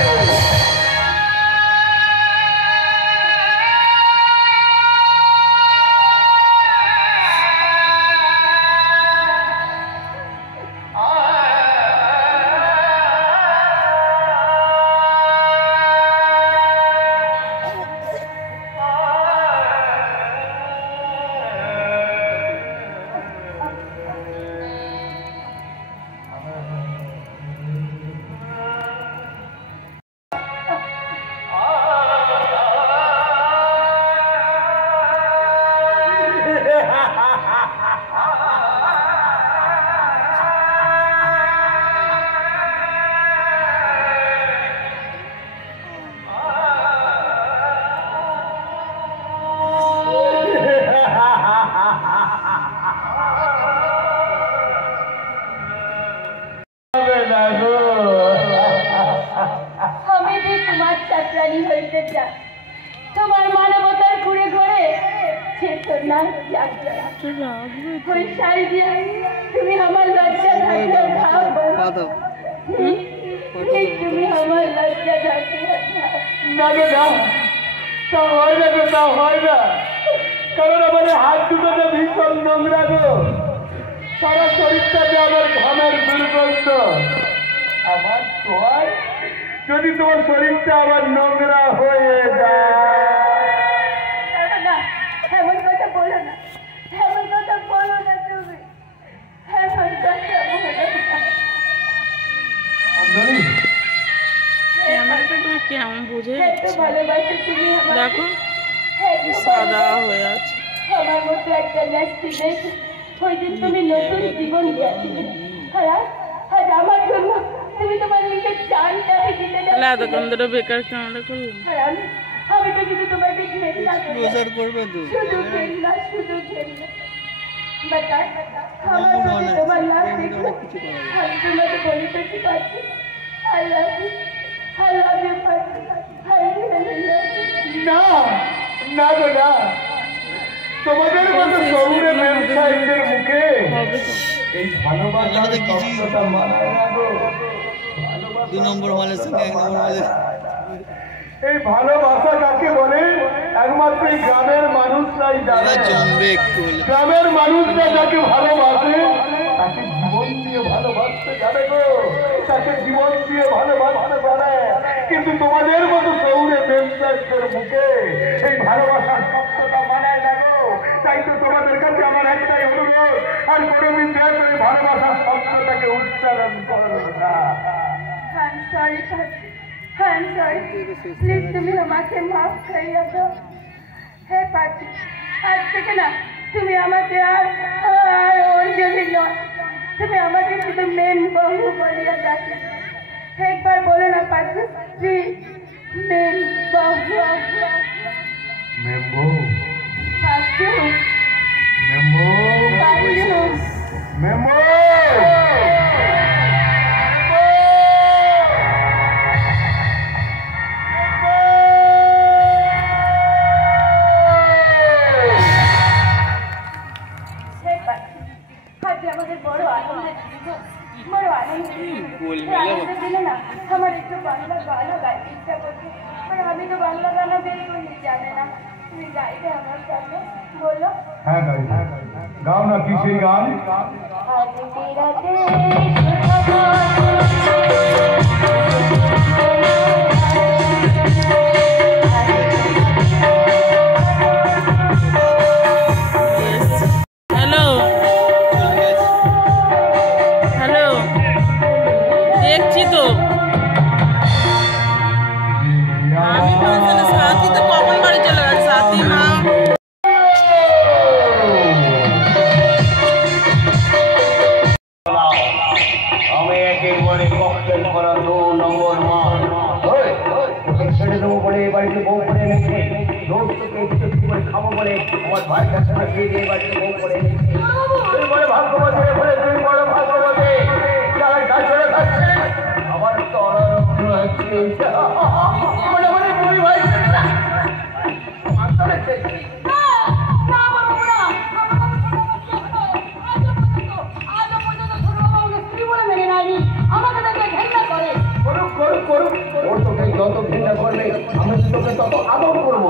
আমি যে তোমার চাকরানি হইতে চাই, তোমার মানবতার ঘুরে ঘুরে চেতনা যাত্রা ওই শাড়ি দিয়ে তুমি আমার লজ্জা থাকলে খাও। তুমি আমার লজ্জা থাকলে না গো না, তা হয় না গো, তা হয় না। কারণ আমার হাত দুটোতে ভীষণ নোংরা গো, সারা শরীরটাতে আমার ঘামের দুর্গন্ধ। আমার তোমার যদি তোমার শরীরটা আমার নোংরা হয়ে যায়। না, এমন কথা বলো না, এমন কথা বলো না। ক্যামেরাটা তোমার কেমন বুঝে এত ভালোবাসো তুমি আমাকে। দেখো এত সাদা ভালোবাসো। হয়ে আছে। আমার মতো একটা নাস্তি দেখে ওই দিন তুমি নতুন জীবন দিয়েছিলে। আর আজ আমার জন্য তুমি তোমার নিজের জানটাকে দিতে তাহলে যাচ্ছ। এতক্ষণ ধরে বেকার ক্যামেরা করলাম। আর আমি তো শুধু তোমাকে ঘেন্না করি। শুধু ঘেন্না, শুধু ঘেন্না। বাটা, আমার প্রতি তোমার লাভ দেখলে আমি তোমাকে বলিতে কি পারছি? I love you. I love you, Pati. I really love you. না না গো না, তোমাদের মতো শহুরে ব্যবসায়ীদের মুখে হবে তো। এই ভালোবাসার শব্দটা মানায় না গো। দু নম্বর মালের সঙ্গে এক নম্বর মালের এই ভালোবাসা কাকে বলে একমাত্র এই গ্রামের মানুষরাই জানে। জমবে একটু হলে। গ্রামের মানুষরা যাকে ভালোবাসে তাকে জীবন দিয়ে ভালোবাসতে জানে গো, তাকে জীবন দিয়ে ভালোবাসতে জানে। কিন্তু তোমাদের মতো শহুরে ব্যবসায়ীদের মুখে এই ভালোবাসার শব্দটা মানায় না গো। তাই তো তোমাদের কাছে আমার একটাই অনুরোধ, আর কোনোদিন যেন এই ভালোবাসার শব্দটাকে উচ্চারণ করো না। I'm sorry, Pati. I'm sorry. Please তুমি আমাকে মাফ করিয়া দাও। হে পাখি, আজ থেকে না তুমি আমাকে আর অঞ্জলি নয়, তুমি আমাকে শুধু মেন বহু বলিয়া ডাকে। একবার বলো না পাখি, প্লিজ মেন বহু। মেম্বো পাখি, মেম্বো পাখি। মেম্বো হে পাখি, আজ আমাদের বড় আনন্দের দিন, বড় আনন্দের দিন। এই আনন্দের দিনে না আমার একটু বাংলা গানও গাইতে ইচ্ছা করছে। আর আমি তো বাংলা গানও বেরোই জানে না, তুমি গাইবে আমার সাথে, বলো। হ্যাঁ গাই, গাও না কি সেই গান? আজ তেরা দেশ হ্যালো হ্যালো, দেখছি তো আমি ভাবছিলাম সাথী তো কখন বাড়ি চলে গেছে। সাথী মা আমি একেবারে ককটেল করা 2 নম্বর মাল। ওই, তোকে ছেড়ে দেবো বলে এ বাড়িতে বউ করে এনেছে। রোজ তোকে একটু একটু করে খাবো বলে আমার ভাইয়ের কাছে বিয়ে দিয়ে বাড়িতে বউ করে এনেছে। তুই বলে ভাগ্যবতী বলে, তুই বড় ভাগ্যবতী। যারা গাছ ধরে খাচ্ছে আমার তো অনারোগ্য হচ্ছে। মনে মনে তুই ভাই মাত্রা রেখেছি। করুক করুক করুক, ওর তোকে যত ঘৃণা করবে আমি তো তোকে তত আদর করবো।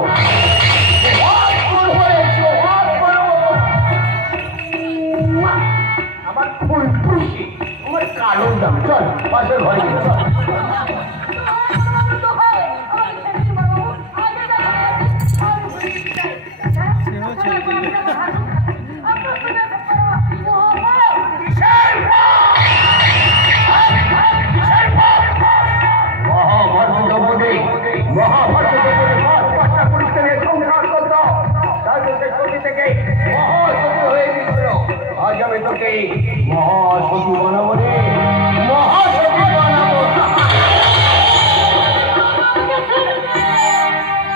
আমার ফুল খুশি, আমার কালো দাম। চল পাশের ঘরে গিয়ে চল। মহাভারত দ্রৌপদী, মহাভারত দ্রৌপদী 5-5টা পুরুষকে নিয়ে সংসার করতো। তার মধ্যে সতী থেকে মহাসতী হয়ে গেছিল। আজ আমি তোকে মহাসতী বানাবো রে, মহাসতী বানাবো।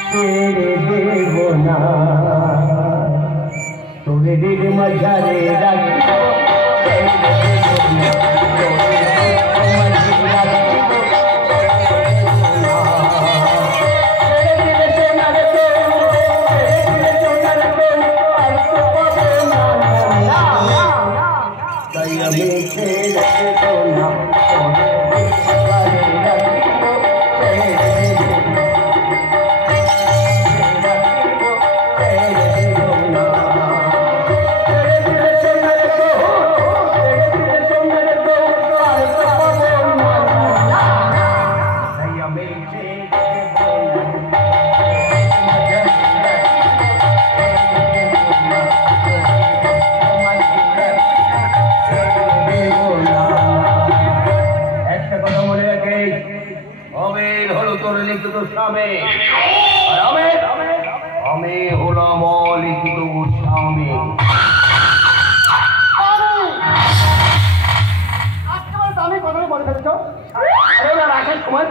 ছেড়ে দেব না তোরে দিল মাঝারে রাখিব। তাই আমি অমির হলো তোর লিখিত স্বামী, আর আমি হলাম অলিখিত স্বামী। আজকে আমি কথাটা বলে ফেলছো। আরে রাখার সময়